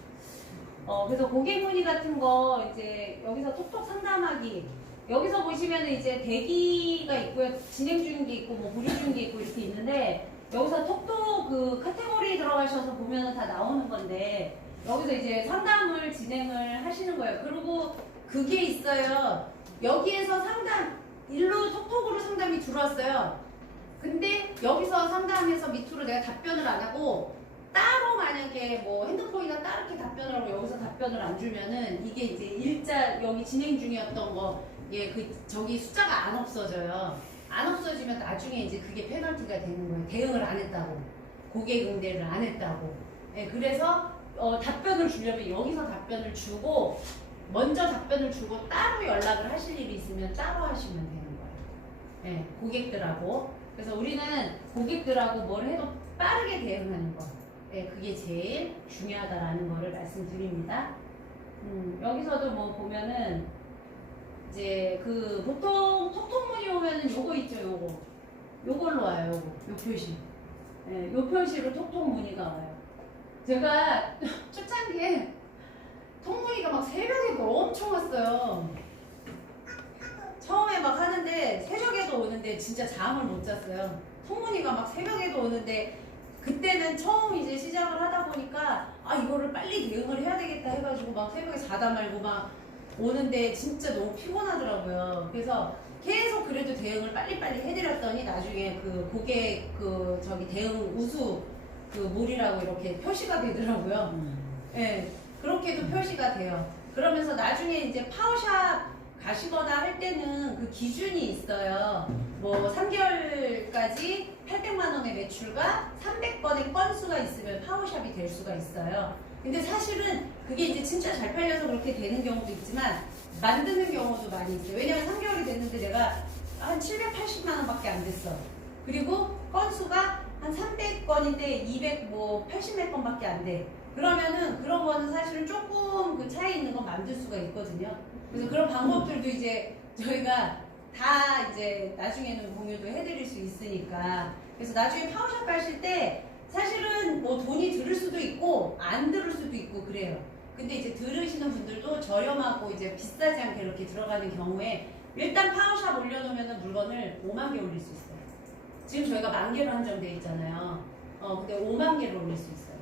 그래서 고객 문의 같은 거 이제 여기서 톡톡 상담하기 여기서 보시면은 이제 대기가 있고요. 진행 중인 게 있고 뭐 보류 중인 게 있고 이렇게 있는데 여기서 톡톡 그 카테고리 들어가셔서 보면은 다 나오는 건데 여기서 이제 상담을 진행을 하시는 거예요. 그리고 그게 있어요. 여기에서 일로 톡톡으로 상담이 들어왔어요. 근데 여기서 상담해서 밑으로 내가 답변을 안 하고 따로 만약에 뭐 핸드폰이나 따르게 답변을 하고 여기서 답변을 안 주면은 이게 이제 일자 여기 진행 중이었던 거 저기 숫자가 안 없어져요. 안 없어지면 나중에 이제 그게 페널티가 되는 거예요. 대응을 안 했다고. 고객 응대를 안 했다고. 예, 그래서 답변을 주려면 여기서 답변을 주고 먼저 답변을 주고 따로 연락을 하실 일이 있으면 따로 하시면 되는 거예요. 예, 고객들하고. 그래서 우리는 고객들하고 뭘 해도 빠르게 대응하는 거. 예, 그게 제일 중요하다라는 거를 말씀드립니다. 여기서도 뭐 보면은 이제 그 보통 톡톡문이 오면은 요거 있죠, 요걸로 와요, 요 표시. 예, 요 표시로 톡톡문의가 와요. 제가 초창기에 톡문의가 막 새벽에 엄청 왔어요. 처음에 막 하는데 새벽에도 오는데 진짜 잠을 못 잤어요. 톡문의가 막 새벽에도 오는데 그때는 처음 이제 시작을 하다 보니까 아 이거를 빨리 대응을 해야 되겠다 해가지고 막 새벽에 자다 말고 막 오는데 진짜 너무 피곤하더라고요. 그래서 계속 그래도 대응을 빨리빨리 해드렸더니 나중에 그 고객 그 저기 대응 우수 그 물이라고 이렇게 표시가 되더라고요. 예, 그렇게도 표시가 돼요. 그러면서 나중에 이제 파워샵 가시거나 할 때는 그 기준이 있어요. 뭐 3개월까지 800만 원의 매출과 300건의 건수가 있으면 파워샵이 될 수가 있어요. 근데 사실은 그게 이제 진짜 잘 팔려서 그렇게 되는 경우도 있지만 만드는 경우도 많이 있어요. 왜냐면 3개월이 됐는데 내가 한 780만 원밖에 안 됐어. 그리고 건수가 한 300건인데 280몇 건밖에 안 돼. 그러면은 그런 거는 사실은 조금 그 차이 있는 건 만들 수가 있거든요. 그래서 그런 방법들도 이제 저희가 다 이제 나중에는 공유도 해드릴 수 있으니까. 그래서 나중에 파워샵 가실 때 사실은 뭐 돈이 들을 수도 있고 안 들을 수도 있고 그래요. 근데 이제 들으시는 분들도 저렴하고 이제 비싸지 않게 이렇게 들어가는 경우에 일단 파워샵 올려놓으면 물건을 5만 개 올릴 수 있어요. 지금 저희가 10,000개로 한정되어 있잖아요. 근데 5만 개를 올릴 수 있어요.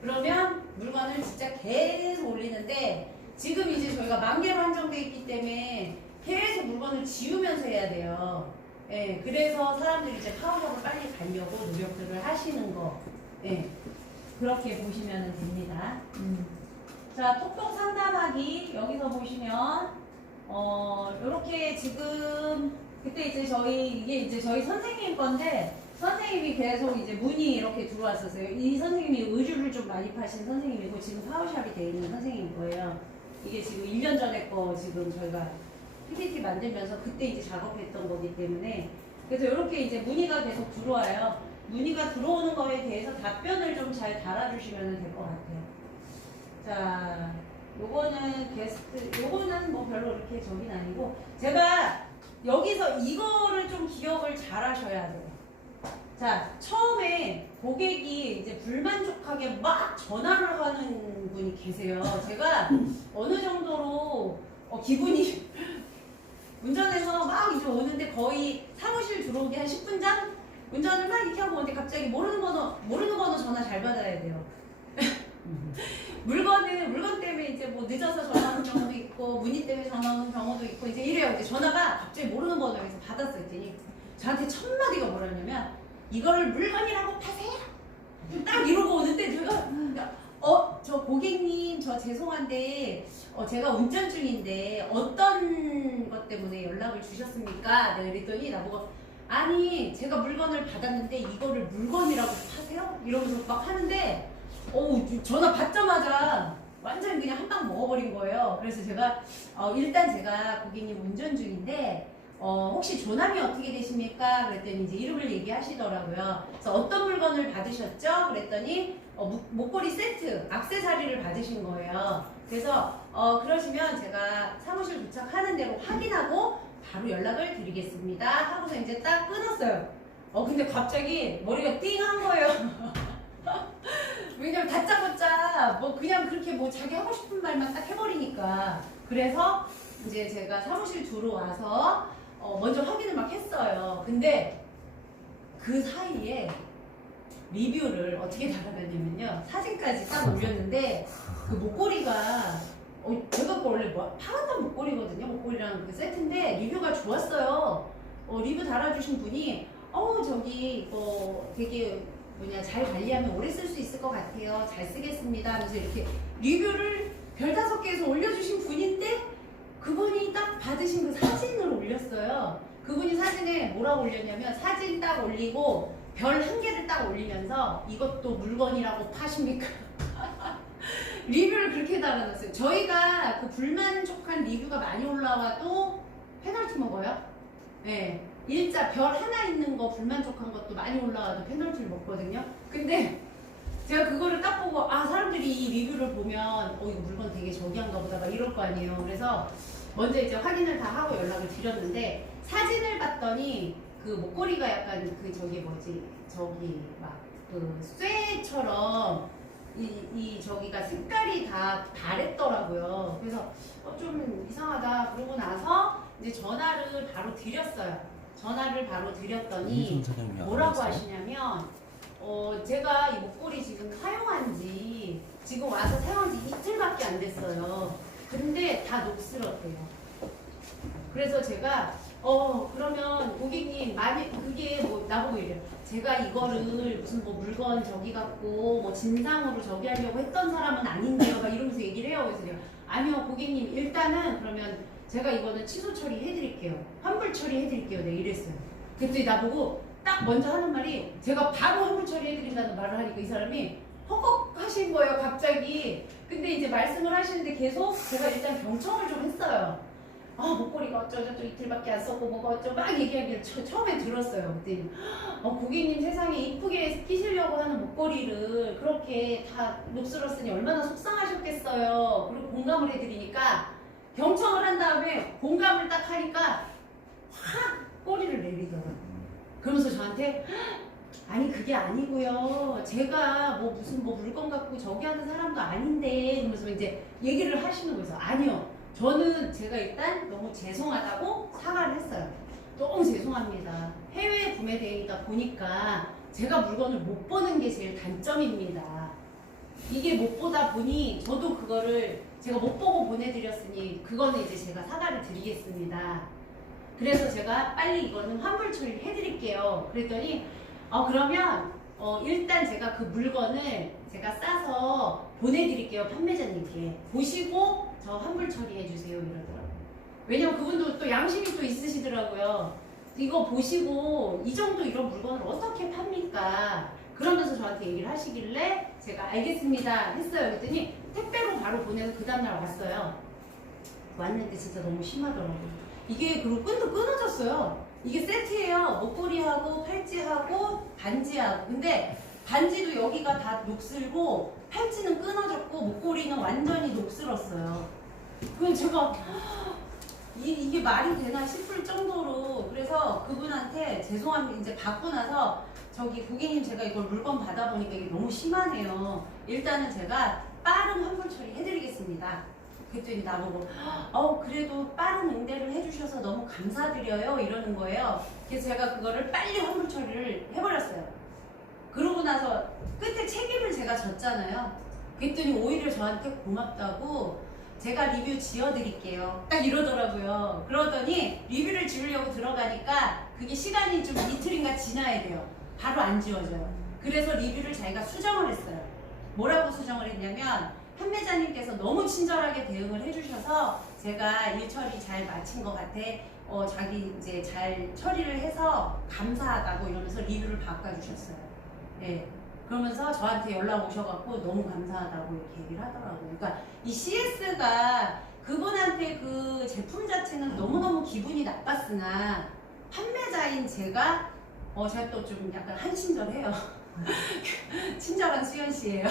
그러면 물건을 진짜 계속 올리는데 지금 이제 저희가 10,000개로 한정되어 있기 때문에 계속 물건을 지우면서 해야 돼요. 예, 그래서 사람들이 이제 파워샵을 빨리 가려고 노력들을 하시는 거. 예, 그렇게 보시면 됩니다. 자, 톡톡 상담하기 여기서 보시면 이렇게 지금 그때 이제 이게 이제 저희 선생님 건데 선생님이 계속 이제 문의 이렇게 들어왔었어요. 이 선생님이 의류를 좀 많이 파신 선생님이고 지금 파워샵이 되어 있는 선생님인 거예요. 이게 지금 1년 전에 거 지금 저희가 PPT 만들면서 그때 이제 작업했던 거기 때문에 그래서 이렇게 이제 문의가 계속 들어와요. 문의가 들어오는 거에 대해서 답변을 좀 잘 달아주시면 될 것 같아요. 자, 요거는 게스트, 요거는 뭐 별로 이렇게 저긴 아니고 제가 여기서 이거를 좀 기억을 잘 하셔야 돼요. 자, 처음에 고객이 이제 불만족하게 막 전화를 하는 분이 계세요. 제가 어느 정도로 기분이 운전해서 막 이제 오는데 거의 사무실 들어오기 한 10분 전? 운전을 막 이렇게 하고 오는데 갑자기 모르는 번호 전화 잘 받아야 돼요. 물건 때문에 이제 뭐 늦어서 전화 오는 경우도 있고, 문의 때문에 전화 오는 경우도 있고, 이제 이래요. 이제 전화가 갑자기 모르는 번호에서 받았어요. 했더니 저한테 첫 마디가 뭐라냐면, 이거를 물건이라고 파세요? 딱 이러고 오는데 제가, 저 고객님, 저 죄송한데, 제가 운전 중인데, 어떤 것 때문에 연락을 주셨습니까? 내가 그랬더니 나보고, 아니, 제가 물건을 받았는데, 이거를 물건이라고 파세요? 이러면서 막 하는데, 전화 받자마자 완전 그냥 한 방 먹어버린 거예요. 그래서 제가 일단 제가 고객님 운전 중인데 혹시 조남이 어떻게 되십니까? 그랬더니 이제 이름을 얘기하시더라고요. 그래서 어떤 물건을 받으셨죠? 그랬더니 목걸이 세트, 액세서리를 받으신 거예요. 그래서 그러시면 제가 사무실 도착하는 대로 확인하고 바로 연락을 드리겠습니다. 하고서 이제 딱 끊었어요. 근데 갑자기 머리가 띵한 거예요. 왜냐면 다짜고짜 뭐 그냥 그렇게 뭐 자기 하고 싶은 말만 딱 해버리니까. 그래서 이제 제가 사무실 들어와서 먼저 확인을 막 했어요. 근데 그 사이에 리뷰를 어떻게 달아놨냐면요, 사진까지 딱 올렸는데 그 목걸이가 제가 원래 파란단 목걸이거든요. 목걸이랑 그 세트인데 리뷰가 좋았어요. 리뷰 달아주신 분이 저기 되게 잘 관리하면 오래 쓸 수 있을 것 같아요. 잘 쓰겠습니다. 하면서 이렇게 리뷰를 별 5개에서 올려주신 분인데 그분이 딱 받으신 그 사진을 올렸어요. 그분이 사진에 뭐라고 올렸냐면 사진 딱 올리고 별 한 개를 딱 올리면서 이것도 물건이라고 파십니까? 리뷰를 그렇게 달아놨어요. 저희가 그 불만족한 리뷰가 많이 올라와도 페널티 먹어요. 네. 일자 별 하나 있는 거 불만족한 것도 많이 올라와도 페널티를 먹거든요. 근데 제가 그거를 딱 보고 아 사람들이 이 리뷰를 보면 이거 물건 되게 저기한가 보다 막 이럴 거 아니에요. 그래서 먼저 이제 확인을 다 하고 연락을 드렸는데 사진을 봤더니 그 목걸이가 약간 그 저기 뭐지 저기 막 그 쇠처럼 이 저기가 색깔이 다 다랬더라고요. 그래서 좀 이상하다 그러고 나서 이제 전화를 바로 드렸어요. 전화를 바로 드렸더니 뭐라고 하시냐면 제가 이 목걸이 지금 사용한 지 지금 와서 사용한 지 이틀밖에 안 됐어요. 근데 다 녹슬었대요. 그래서 제가 그러면 고객님 만약 그게 뭐 나보고 이래요. 제가 이거를 무슨 뭐 물건 저기 갖고 뭐 진상으로 저기 하려고 했던 사람은 아닌데요. 막 이러면서 얘기를 해요. 그래서 제가 아니요 고객님 일단은 그러면 제가 이거는 취소 처리해드릴게요. 환불 처리해드릴게요. 네 이랬어요. 그랬더니 나보고 딱 먼저 하는 말이 제가 바로 환불 처리해드린다는 말을 하니까 이 사람이 헉헉 하신 거예요 갑자기. 근데 이제 말씀을 하시는데 계속 제가 일단 경청을 좀 했어요. 목걸이가 어쩌저쩌 이틀밖에 안 썼고 뭐가 어쩌고 막 얘기하기를 처음에 들었어요. 그때 고객님 세상에 이쁘게 끼시려고 하는 목걸이를 그렇게 다 녹슬었으니 얼마나 속상하셨겠어요. 그리고 공감을 해드리니까 경청을 한 다음에 공감을 딱 하니까 확 꼬리를 내리더라고요. 그러면서 저한테 아니 그게 아니고요. 제가 뭐 무슨 뭐 물건 갖고 저기 하는 사람도 아닌데 이러면서 이제 얘기를 하시는 거예요. 아니요. 저는 제가 일단 너무 죄송하다고 사과를 했어요. 너무 죄송합니다. 해외 구매 대행이다 보니까 제가 물건을 못 보는 게 제일 단점입니다. 이게 못 보다 보니 저도 그거를 제가 못 보고 보내드렸으니 그거는 이제 제가 사과를 드리겠습니다. 그래서 제가 빨리 이거는 환불 처리를 해드릴게요. 그랬더니 그러면 일단 제가 그 물건을 제가 싸서 보내드릴게요. 판매자님께 보시고 저 환불 처리해 주세요 이러더라고요. 왜냐면 그분도 또 양심이 또 있으시더라고요. 이거 보시고 이 정도 이런 물건을 어떻게 팝니까? 그러면서 저한테 얘기를 하시길래 제가 알겠습니다 했어요. 그랬더니 택배로 바로 보내서 그 다음날 왔어요. 왔는데 진짜 너무 심하더라고요. 이게 그리고 끈도 끊어졌어요. 이게 세트예요. 목걸이하고 팔찌하고 반지하고. 근데 반지도 여기가 다 녹슬고 팔찌는 끊어졌고 목걸이는 완전히 녹슬었어요. 그럼 제가 이게 말이 되나 싶을 정도로 그래서 그분한테 죄송합니다. 이제 받고 나서 저기 고객님 제가 이걸 물건 받아보니까 이게 너무 심하네요. 일단은 제가 빠른 환불 처리 해드리겠습니다. 그랬더니 나보고 그래도 빠른 응대를 해주셔서 너무 감사드려요 이러는 거예요. 그래서 제가 그거를 빨리 환불 처리를 해버렸어요. 그러고 나서 끝에 책임을 제가 졌잖아요. 그랬더니 오히려 저한테 고맙다고 제가 리뷰 지어드릴게요 딱 이러더라고요. 그러더니 리뷰를 지으려고 들어가니까 그게 시간이 좀 이틀인가 지나야 돼요. 바로 안 지워져요. 그래서 리뷰를 자기가 수정을 했어요. 뭐라고 수정을 했냐면 판매자님께서 너무 친절하게 대응을 해주셔서 제가 일 처리 잘 마친 것 같아. 자기 이제 잘 처리를 해서 감사하다고 이러면서 리뷰를 바꿔주셨어요. 네. 그러면서 저한테 연락 오셔갖고 너무 감사하다고 이렇게 얘기를 하더라고요. 그러니까 이 CS가 그분한테 그 제품 자체는 너무너무 기분이 나빴으나 판매자인 제가 제가 또 좀 약간 한친절해요. 친절한 수연씨예요.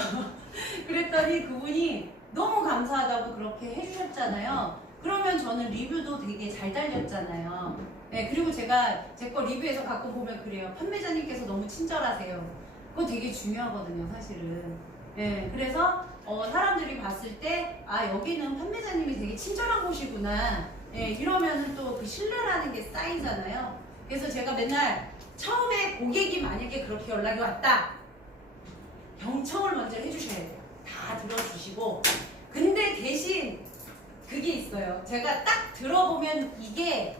그랬더니 그분이 너무 감사하다고 그렇게 해주셨잖아요. 그러면 저는 리뷰도 되게 잘 달렸잖아요. 네, 그리고 제가 제 거 리뷰해서 가끔 보면 그래요. 판매자님께서 너무 친절하세요. 그거 되게 중요하거든요, 사실은. 네, 그래서 사람들이 봤을 때 여기는 판매자님이 되게 친절한 곳이구나. 네, 이러면은 또 그 신뢰라는 게 쌓이잖아요. 그래서 제가 맨날 처음에 고객이 만약에 그렇게 연락이 왔다. 경청을 먼저 해주셔야 돼요. 다 들어주시고. 근데 대신 그게 있어요. 제가 딱 들어보면 이게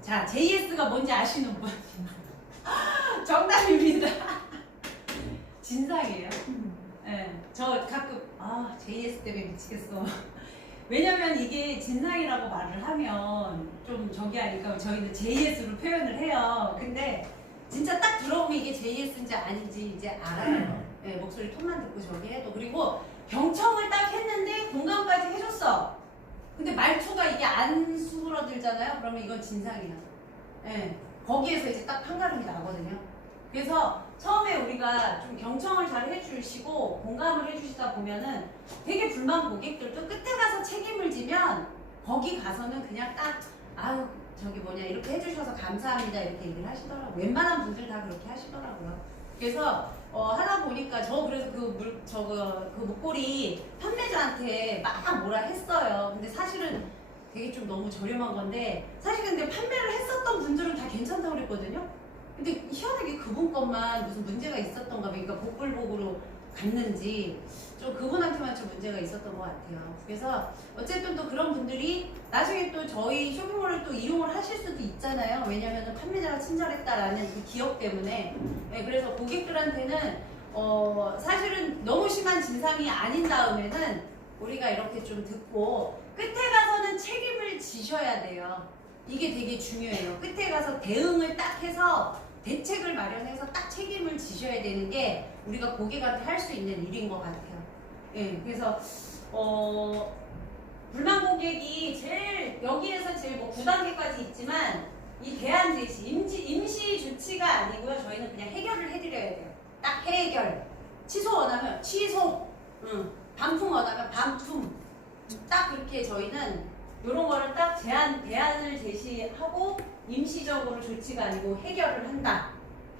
자, JS가 뭔지 아시는 분? 정답입니다. 진상이에요. 네, 저 가끔 JS 때문에 미치겠어. 왜냐면 이게 진상이라고 말을 하면 좀 저기 하니까 저희는 JS로 표현을 해요. 근데 진짜 딱 들어오면 이게 JS인지 아닌지 이제 알아요. 네, 목소리 톤만 듣고 저기 해도. 그리고 경청을 딱 했는데 공감까지 해줬어. 근데 말투가 이게 안 수그러들잖아요. 그러면 이건 진상이야. 네, 거기에서 이제 딱 판가름이 나거든요. 그래서 처음에 우리가 좀 경청을 잘 해주시고 공감을 해주시다 보면은 되게 불만 고객들도 끝에 가서 책임을 지면 거기 가서는 그냥 딱 아유 저기 뭐냐 이렇게 해주셔서 감사합니다 이렇게 얘기를 하시더라고요. 웬만한 분들 다 그렇게 하시더라고요. 그래서 하다 보니까 그래서 그 목걸이 판매자한테 막 뭐라 했어요. 근데 사실은 되게 좀 너무 저렴한 건데 사실 근데 판매를 했었던 분들은 다 괜찮다고 그랬거든요. 근데 희한하게 그분 것만 무슨 문제가 있었던가 봐. 그러니까 복불복으로 갔는지 좀 그분한테만 좀 문제가 있었던 것 같아요. 그래서 어쨌든 또 그런 분들이 나중에 또 저희 쇼핑몰을 또 이용을 하실 수도 있잖아요. 왜냐면은 판매자가 친절했다라는 그 기억 때문에. 네, 그래서 고객들한테는 사실은 너무 심한 진상이 아닌 다음에는 우리가 이렇게 좀 듣고 끝에 가서는 책임을 지셔야 돼요. 이게 되게 중요해요. 끝에 가서 대응을 딱 해서 대책을 마련해서 딱 책임을 지셔야 되는 게 우리가 고객한테 할 수 있는 일인 것 같아요. 예, 그래서 불만 고객이 여기에서 제일 뭐 9단계까지 있지만 이 대안 제시, 임시 조치가 아니고요. 저희는 그냥 해결을 해드려야 돼요. 딱 해결. 취소 원하면 취소. 반품 원하면 반품. 딱 그렇게 저희는 이런 거를 딱 대안을 제시하고 임시적으로 조치가 아니고 해결을 한다.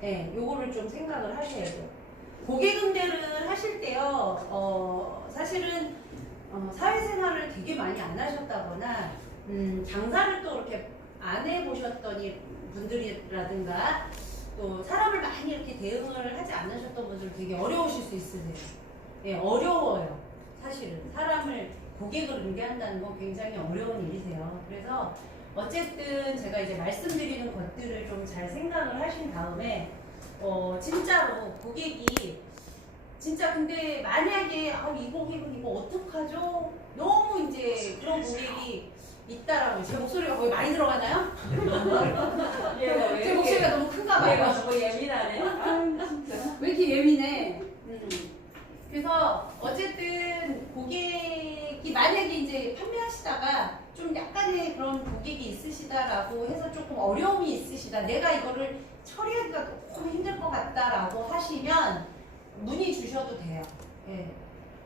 예, 요거를 좀 생각을 하셔야 돼요. 고객 응대를 하실 때요, 사실은 사회생활을 되게 많이 안 하셨다거나, 장사를 또 이렇게 안 해보셨던 분들이라든가, 또 사람을 많이 이렇게 대응을 하지 않으셨던 분들 되게 어려우실 수 있으세요. 예, 어려워요. 사실은. 고객을 응대한다는 건 굉장히 어려운 일이세요. 그래서 어쨌든 제가 이제 말씀드리는 것들을 좀 잘 생각을 하신 다음에 진짜로 고객이 진짜 근데 만약에 이 고객은 이거 어떡하죠? 너무 이제 그런 고객이 있다라고. 제 목소리가 거의 많이 들어가나요? 제 목소리가 너무 큰가 봐요. 얘가 너무 예민하네. 왜 이렇게 예민해? 그래서 어쨌든 고객이 만약에 이제 판매하시다가 좀 약간의 그런 고객이 있으시다라고 해서 조금 어려움이 있으시다. 내가 이거를 처리하기가 너무 힘들 것 같다라고 하시면 문의 주셔도 돼요. 예.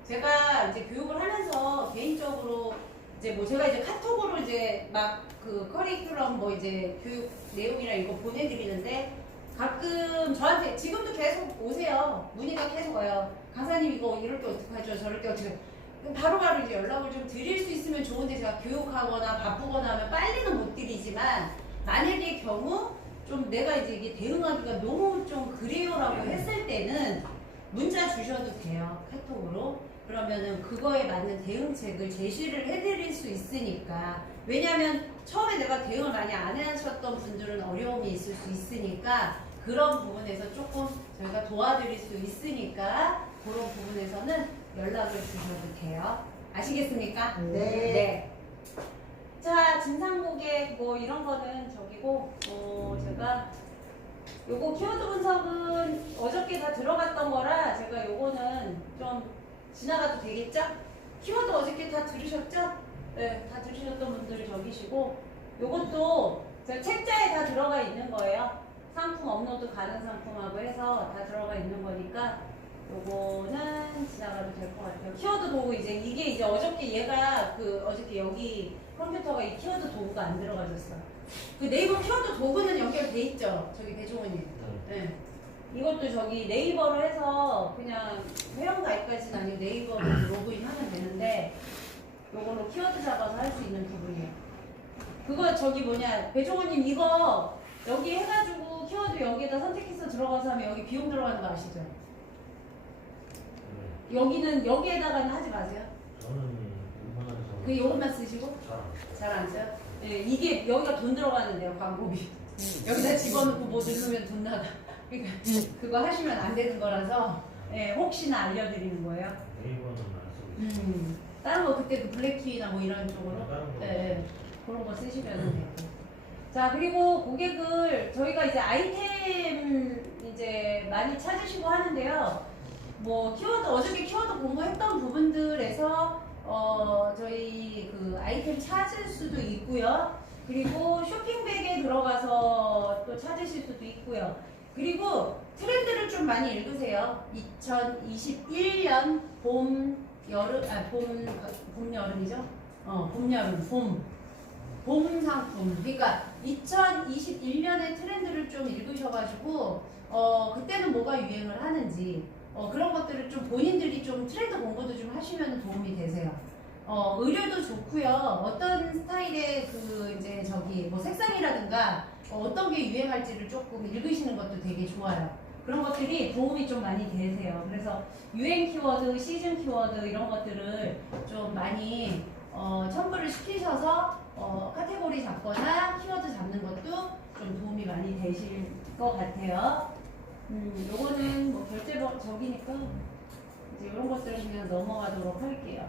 제가 이제 교육을 하면서 개인적으로 이제 뭐 제가 이제 카톡으로 이제 막 그 커리큘럼 뭐 이제 교육 내용이랑 이거 보내드리는데 가끔 저한테 지금도 계속 오세요. 문의가 계속 와요. 강사님 이거 이럴 때 어떡하죠? 저럴 때 어떻게 바로바로 이제 연락을 좀 드릴 수 있으면 좋은데 제가 교육하거나 바쁘거나 하면 빨리는 못 드리지만 만약의 경우 좀 내가 이제 이게 대응하기가 너무 좀 그래요라고 했을 때는 문자 주셔도 돼요. 카톡으로. 그러면은 그거에 맞는 대응책을 제시를 해드릴 수 있으니까. 왜냐면 처음에 내가 대응을 많이 안 하셨던 분들은 어려움이 있을 수 있으니까 그런 부분에서 조금 저희가 도와드릴 수 있으니까 그런 부분에서는 연락을 주셔도 돼요. 아시겠습니까? 네. 자, 진상 고객 뭐 이런 거는 저기고 제가 요거 키워드 분석은 어저께 다 들어갔던 거라 제가 요거는 좀 지나가도 되겠죠? 키워드 어저께 다 들으셨죠? 네, 다 들으셨던 분들 적이시고 요것도 제가 책자에 다 들어가 있는 거예요. 상품 업로드 가능 상품하고 해서 다 들어가 있는 거니까 요거는 지나가도 될 것 같아요. 키워드 도구 이게 이제 어저께 얘가 어저께 여기 컴퓨터가 이 키워드 도구가 안 들어가졌어. 그 네이버 키워드 도구는 연결돼 있죠. 저기 배종원님. 네. 이것도 저기 네이버로 해서 그냥 회원가입까지는 아니고 네이버로 로그인하면 되는데 요걸로 키워드 잡아서 할 수 있는 부분이에요. 그거 저기 배종원님 이거 여기 해가지고 키워드 여기에다 선택해서 들어가서 하면 여기 비용 들어가는 거 아시죠? 여기는 여기에다가는 하지 마세요. 저는 일본에서 그 요것만 쓰시고 잘 안 써요? 네, 이게 여기가 돈 들어가는데요, 광고비. 여기다 집어넣고 뭐 누르면 돈 나가. 그러니까 그거 하시면 안 되는 거라서 네, 혹시나 알려드리는 거예요. 네이버는 안 쓰고 있어요. 다른 거 그때 그 블랙키나 뭐 이런 쪽으로 다른 거. 네, 그런 거 쓰시면 돼요. 자, 그리고 고객을 저희가 이제 아이템 이제 많이 찾으시고 하는데요. 뭐 키워드 어저께 키워드 공부했던 부분들에서 저희 그 아이템 찾을 수도 있고요. 그리고 쇼핑백에 들어가서 또 찾으실 수도 있고요. 그리고 트렌드를 좀 많이 읽으세요. 2021년 봄 여름이죠? 봄 여름 봄 상품. 그러니까 2021년의 트렌드를 좀 읽으셔가지고 그때는 뭐가 유행을 하는지 그런 것들을 좀 본인들이 좀 트렌드 공부도 좀 하시면 도움이 되세요. 의류도 좋고요. 어떤 스타일의 그 이제 저기 뭐 색상이라든가 어떤 게 유행할지를 조금 읽으시는 것도 되게 좋아요. 그런 것들이 도움이 좀 많이 되세요. 그래서 유행 키워드, 시즌 키워드 이런 것들을 좀 많이 첨부를 시키셔서 카테고리 잡거나 키워드 잡는 것도 좀 도움이 많이 되실 것 같아요. 요거는 뭐 결제적이니까 이제 이런 것들은 그냥 넘어가도록 할게요.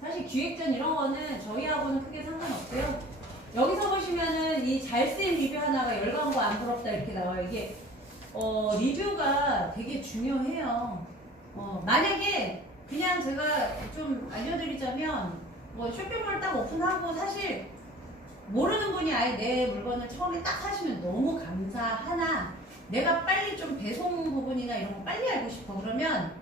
사실 기획전 이런 거는 저희하고는 크게 상관없고요. 여기서 보시면은 이 잘 쓰인 리뷰 하나가 열광과 안 부럽다 이렇게 나와요. 이게 리뷰가 되게 중요해요. 만약에 그냥 제가 좀 알려드리자면 뭐 쇼핑몰 딱 오픈하고 사실 모르는 분이 아예 내 물건을 처음에 딱 사시면 너무 감사하나 내가 빨리 좀 배송 부분이나 이런 거 빨리 알고 싶어 그러면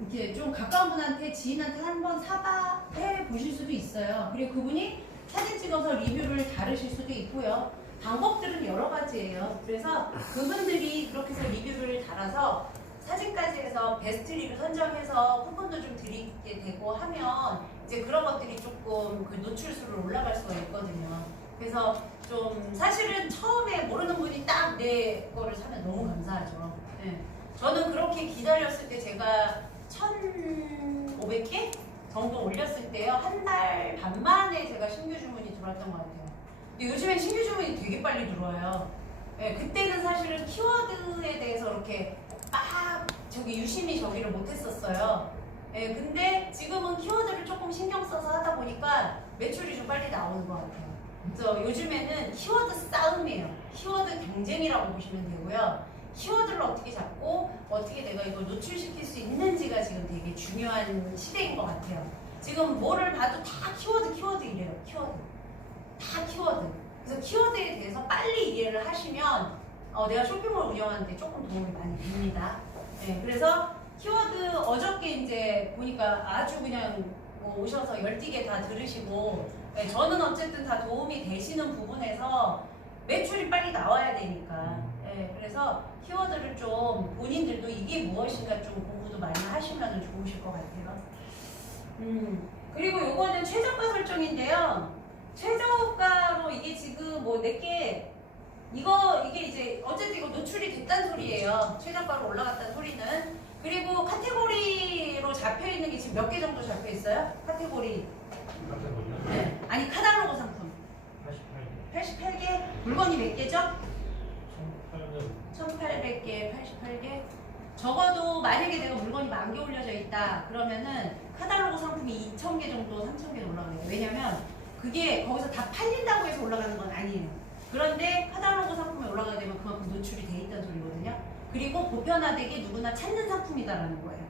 이렇게 좀 가까운 분한테 지인한테 한번 사봐해 보실 수도 있어요. 그리고 그분이 사진 찍어서 리뷰를 다루실 수도 있고요. 방법들은 여러 가지예요. 그래서 그분들이 그렇게 해서 리뷰를 달아서 사진까지 해서 베스트 리뷰 선정해서 쿠폰도 좀 드리게 되고 하면 이제 그런 것들이 조금 그 노출수를 올라갈 수가 있거든요. 그래서 좀 사실은 처음에 모르는 분이 딱 내 거를 사면 너무 감사하죠. 네. 저는 그렇게 기다렸을 때 제가 1,500개 정도 올렸을 때요. 한 달 반 만에 제가 신규 주문이 들어왔던 것 같아요. 근데 요즘엔 신규 주문이 되게 빨리 들어와요. 네, 그때는 사실은 키워드에 대해서 이렇게 막 저기 유심히 저기를 못했었어요. 네, 근데 지금은 키워드를 조금 신경 써서 하다 보니까 매출이 좀 빨리 나오는 것 같아요. 그래서 요즘에는 키워드 싸움이에요. 키워드 경쟁이라고 보시면 되고요. 키워드를 어떻게 잡고 어떻게 내가 이걸 노출시킬 수 있는지가 지금 되게 중요한 시대인 것 같아요. 지금 뭐를 봐도 다 키워드 이래요. 키워드. 다 키워드. 그래서 키워드에 대해서 빨리 이해를 하시면 내가 쇼핑몰 운영하는데 조금 도움이 많이 됩니다. 네, 그래서 키워드 어저께 이제 보니까 아주 그냥 뭐 오셔서 열띠게 다 들으시고 네, 저는 어쨌든 다 도움이 되시는 부분에서 매출이 빨리 나와야 되니까 네, 그래서 키워드를 좀 본인들도 이게 무엇인가 좀 공부도 많이 하시면 좋으실 것 같아요. 그리고 요거는 최저가 설정인데요. 최저가로 이게 지금 뭐 내게 이게 이제 어쨌든 이거 노출이 됐단 소리예요. 최저가로 올라갔다는 소리는. 그리고 카테고리로 잡혀 있는 게 지금 몇 개 정도 잡혀 있어요? 카테고리. 네. 아니 카탈로그 상품. 88개. 물건이 몇 개죠? 1800개, 88개. 적어도 만약에 내가 물건이 10,000개 올려져 있다 그러면은 카탈로그 상품이 2,000개 정도, 3,000개 올라가요. 왜냐면 그게 거기서 다 팔린다고 해서 올라가는 건 아니에요. 그런데 카탈로그 상품에 올라가게 되면 그만큼 노출이 돼 있다는 소리거든요. 그리고 보편화되게 누구나 찾는 상품이다라는 거예요.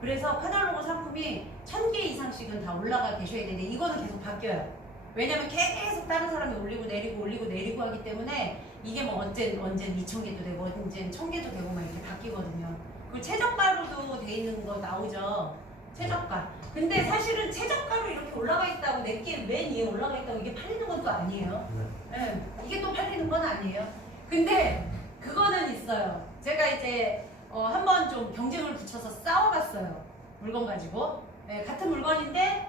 그래서 카탈로그 상품이 1,000개 이상씩은 다 올라가 계셔야 되는데 이거는 계속 바뀌어요. 왜냐면 계속 다른 사람이 올리고 내리고 하기 때문에 이게 뭐 언젠 2,000개도 되고 언젠 1,000개도 되고 막 이렇게 바뀌거든요. 그리고 최저가로도 돼 있는 거 나오죠. 최저가. 근데 사실은 최저가로 이렇게 올라가 있다고 내게 맨 위에 올라가 있다고 이게 팔리는 건 또 아니에요. 네, 이게 또 팔리는 건 아니에요. 근데 그거는 있어요. 제가 이제 한번 좀 경쟁을 붙여서 싸워봤어요. 물건 가지고. 네, 같은 물건인데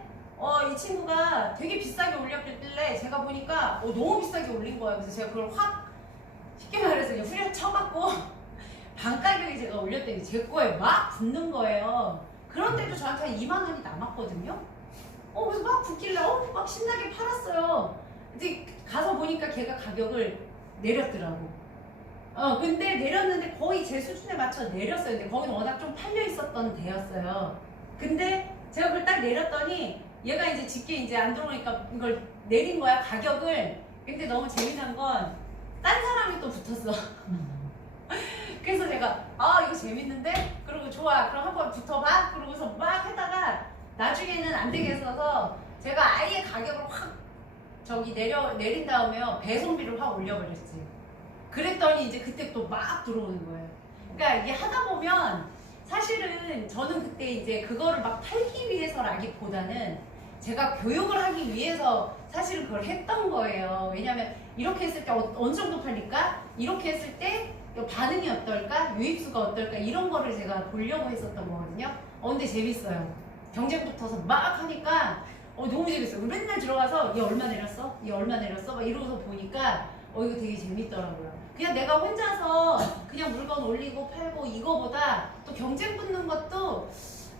이 친구가 되게 비싸게 올렸길래 제가 보니까 너무 비싸게 올린 거예요. 그래서 제가 그걸 확 쉽게 말해서 그냥 후려쳐갖고 반 가격에 제가 올렸더니 제 거에 막 붙는 거예요. 그런데도 저한테 한 2만 원이 남았거든요. 그래서 막 붙길래 막 신나게 팔았어요. 이제 가서 보니까 걔가 가격을 내렸더라고. 근데 내렸는데 거의 제 수준에 맞춰 내렸어요. 근데 거기는 워낙 좀 팔려 있었던 데였어요. 근데 제가 그걸 딱 내렸더니 얘가 이제 집게 이제 안 들어오니까 이걸 내린 거야, 가격을. 근데 너무 재미난 건 딴 사람이 또 붙었어. 그래서 제가 이거 재밌는데? 그리고 좋아, 그럼 한번 붙어봐? 그러고서 막 하다가 나중에는 안 되겠어서 제가 아예 가격을 확 내린 다음에요, 배송비를 확 올려버렸지. 그랬더니 이제 그때 또 막 들어오는 거예요. 그러니까 이게 하다 보면 사실은 저는 그때 이제 그거를 막 팔기 위해서라기보다는 제가 교육을 하기 위해서 사실은 그걸 했던 거예요. 왜냐면 이렇게 했을 때 어느 정도 팔릴까? 이렇게 했을 때 반응이 어떨까? 유입수가 어떨까? 이런 거를 제가 보려고 했었던 거거든요. 근데 재밌어요. 경쟁 붙어서 막 하니까 너무 재밌어요. 맨날 들어가서 얘 얼마 내렸어? 얘 얼마 내렸어? 막 이러고서 보니까 이거 되게 재밌더라고요. 그냥 내가 혼자서 그냥 물건 올리고 팔고 이거보다 또 경쟁 붙는 것도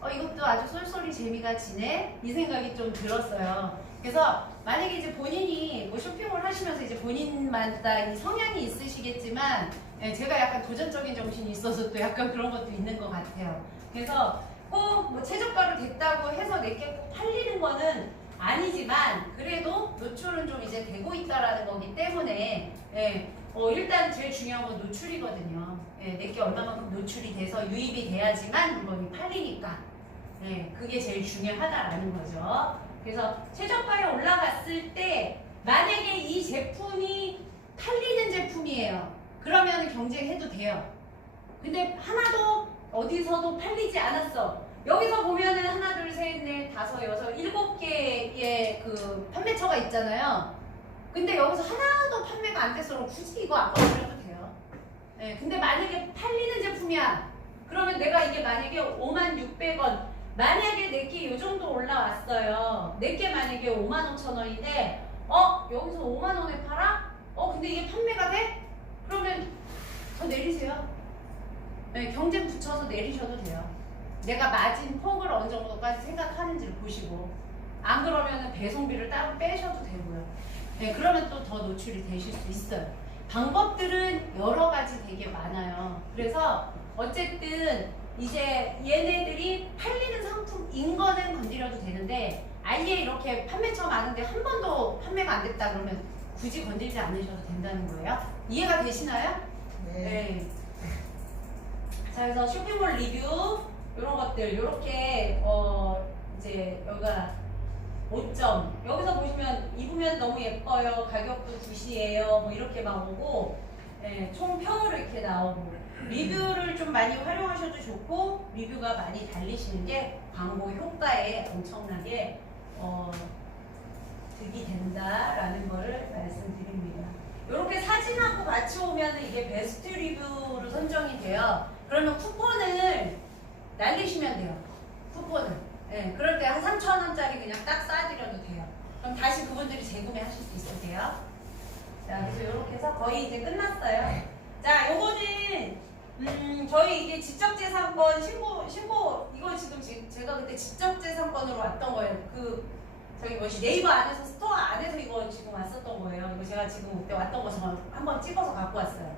이것도 아주 쏠쏠이 재미가 지네? 이 생각이 좀 들었어요. 그래서 만약에 이제 본인이 뭐 쇼핑을 하시면서 이제 본인마다 이 성향이 있으시겠지만 제가 약간 도전적인 정신이 있어서 또 약간 그런 것도 있는 것 같아요. 그래서 꼭 뭐 최저가로 됐다고 해서 내게 꼭 팔리는 거는 아니지만 그래도 노출은 좀 이제 되고 있다라는 거기 때문에 일단 제일 중요한 건 노출이거든요. 내게 얼마만큼 노출이 돼서 유입이 돼야지만 물건이 팔리니까 그게 제일 중요하다라는 거죠. 그래서 최저가에 올라갔을 때 만약에 이 제품이 팔리는 제품이에요. 그러면 경쟁해도 돼요. 근데 하나도 어디서도 팔리지 않았어. 여기서 보면은 하나, 둘, 셋, 넷, 다섯, 여섯, 7개의 그 판매처가 있잖아요. 근데 여기서 하나도 판매가 안 돼서 굳이 이거 안 걸어도 돼요. 근데 만약에 팔리는 제품이야. 그러면 내가 이게 만약에 56,600원, 만약에 내게 요 정도 올라왔어요. 내게 만약에 55,000원인데, 여기서 5만원에 팔아? 근데 이게 판매가 돼? 그러면 더 내리세요. 경쟁 붙여서 내리셔도 돼요. 내가 마진 폭을 어느 정도까지 생각하는지를 보시고, 안 그러면 배송비를 따로 빼셔도 되고요. 그러면 또 더 노출이 되실 수 있어요. 방법들은 여러 가지 되게 많아요. 그래서 어쨌든 이제 얘네들이 팔리는 상품인 거는 건드려도 되는데 아예 이렇게 판매처 많은데 한 번도 판매가 안 됐다 그러면 굳이 건들지 않으셔도 된다는 거예요. 이해가 되시나요? 네. 자, 그래서 쇼핑몰 리뷰 이런 것들 이렇게 이제 여기가 5점. 여기서 보시면 입으면 너무 예뻐요. 가격도 굿이에요. 뭐 이렇게 막 오고 총 평으로 이렇게 나오고 리뷰를 좀 많이 활용하셔도 좋고 리뷰가 많이 달리시는 게 광고 효과에 엄청나게 득이 된다라는 거를 말씀드립니다. 이렇게 사진하고 같이 오면 이게 베스트 리뷰로 선정이 돼요. 그러면 쿠폰을 날리시면 돼요. 쿠폰을. 그럴 때 한 3,000원짜리 그냥 딱 쏴드려도 돼요. 그럼 다시 그분들이 재구매하실 수 있으세요. 자, 그래서 이렇게 해서 거의 이제 끝났어요. 자, 요거는 저희 이게 지적재산권 신고 이거 지금 제가 그때 지적재산권으로 왔던 거예요. 저기 네이버 안에서 스토어 안에서 이거 지금 왔었던 거예요. 이거 제가 지금 그때 왔던 거 한번 찍어서 갖고 왔어요.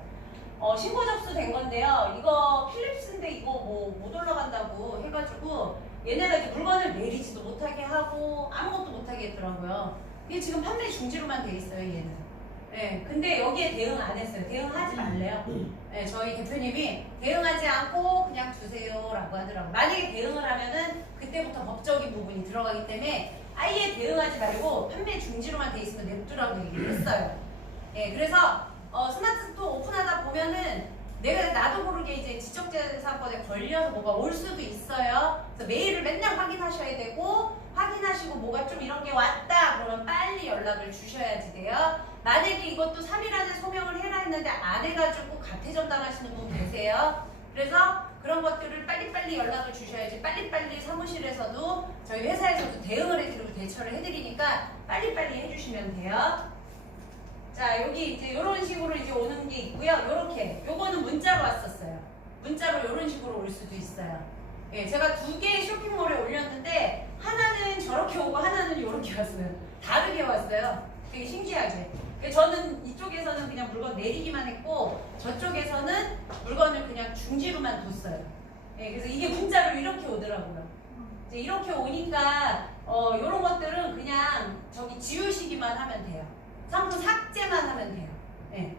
신고 접수된 건데요. 이거 필립스인데 이거 뭐 못 올라간다고 해가지고 얘네가 이제 물건을 내리지도 못하게 하고 아무것도 못하게 했더라고요. 이게 지금 판매 중지로만 돼 있어요, 얘는. 근데 여기에 대응 안 했어요. 대응하지 말래요. 저희 대표님이 대응하지 않고 그냥 두세요라고 하더라고요. 만약에 대응을 하면은 그때부터 법적인 부분이 들어가기 때문에 아예 대응하지 말고 판매 중지로만 돼 있으면 냅두라고 얘기를 했어요. 그래서 스마트 스토어 오픈하다 보면은 나도 모르게 이제 지적재산권에 걸려서 뭐가 올 수도 있어요. 그래서 메일을 맨날 확인하셔야 되고 확인하시고 뭐가 좀 이런 게 왔다 그러면 빨리 연락을 주셔야지 돼요. 만약에 이것도 3일 안에 소명을 해라 했는데 안 해가지고 가태전 당하시는 분 계세요. 그래서 그런 것들을 빨리빨리 연락을 주셔야지 빨리빨리 사무실에서도 저희 회사에서도 대응을 해드리고 대처를 해드리니까 빨리빨리 해주시면 돼요. 자, 여기 이제 이런 식으로 이제 오는 게 있고요. 요렇게 요거는 문자로 왔었어요. 문자로 이런 식으로 올 수도 있어요. 제가 2개의 쇼핑몰에 올렸는데 하나는 저렇게 오고 하나는 이렇게 왔어요. 다르게 왔어요. 되게 신기하게. 저는 이쪽에서는 그냥 물건 내리기만 했고 저쪽에서는 물건을 그냥 중지로만 뒀어요. 그래서 이게 문자로 이렇게 오더라고요. 이제 이렇게 오니까 이런 것들은 그냥 저기 지우시기만 하면 돼요. 상품 삭제만 하면 돼요. 네.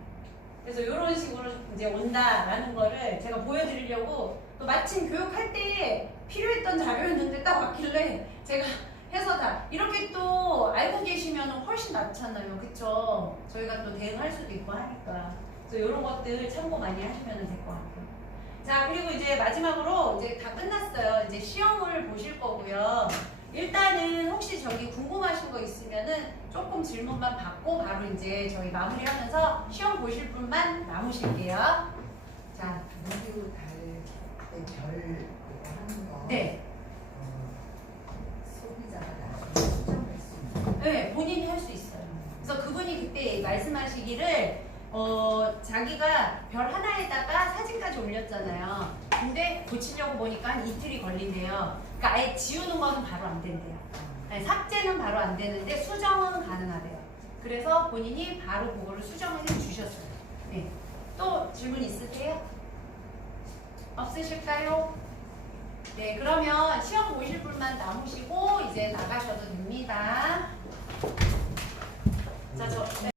그래서 이런 식으로 이제 온다라는 거를 제가 보여드리려고 또 마침 교육할 때 필요했던 자료였는데 딱 왔길래 제가 해서 다 이렇게 또 알고 계시면 훨씬 낫잖아요. 그쵸? 저희가 또 대응할 수도 있고 하니까. 그래서 이런 것들 참고 많이 하시면 될 것 같아요. 자, 그리고 이제 마지막으로 이제 다 끝났어요. 이제 시험을 보실 거고요. 일단은 혹시 저기 궁금하신 거 있으면은 조금 질문만 받고 바로 이제 저희 마무리하면서 시험 보실 분만 남으실게요. 자, 모두 달별 그거 하는 거. 네. 소비자가 나중에 수정할 수 있는. 네, 본인이 할 수 있어요. 그래서 그분이 그때 말씀하시기를 자기가 별 하나에다가 사진까지 올렸잖아요. 근데 고치려고 보니까 한 이틀이 걸린대요. 그러니까 아예 지우는 거는 바로 안 된대요. 아니, 삭제는 바로 안 되는데 수정은 가능하대요. 그래서 본인이 바로 그거를 수정을 해 주셨어요. 네. 또 질문 있으세요? 없으실까요? 네, 그러면 시험 보실 분만 남으시고 이제 나가셔도 됩니다.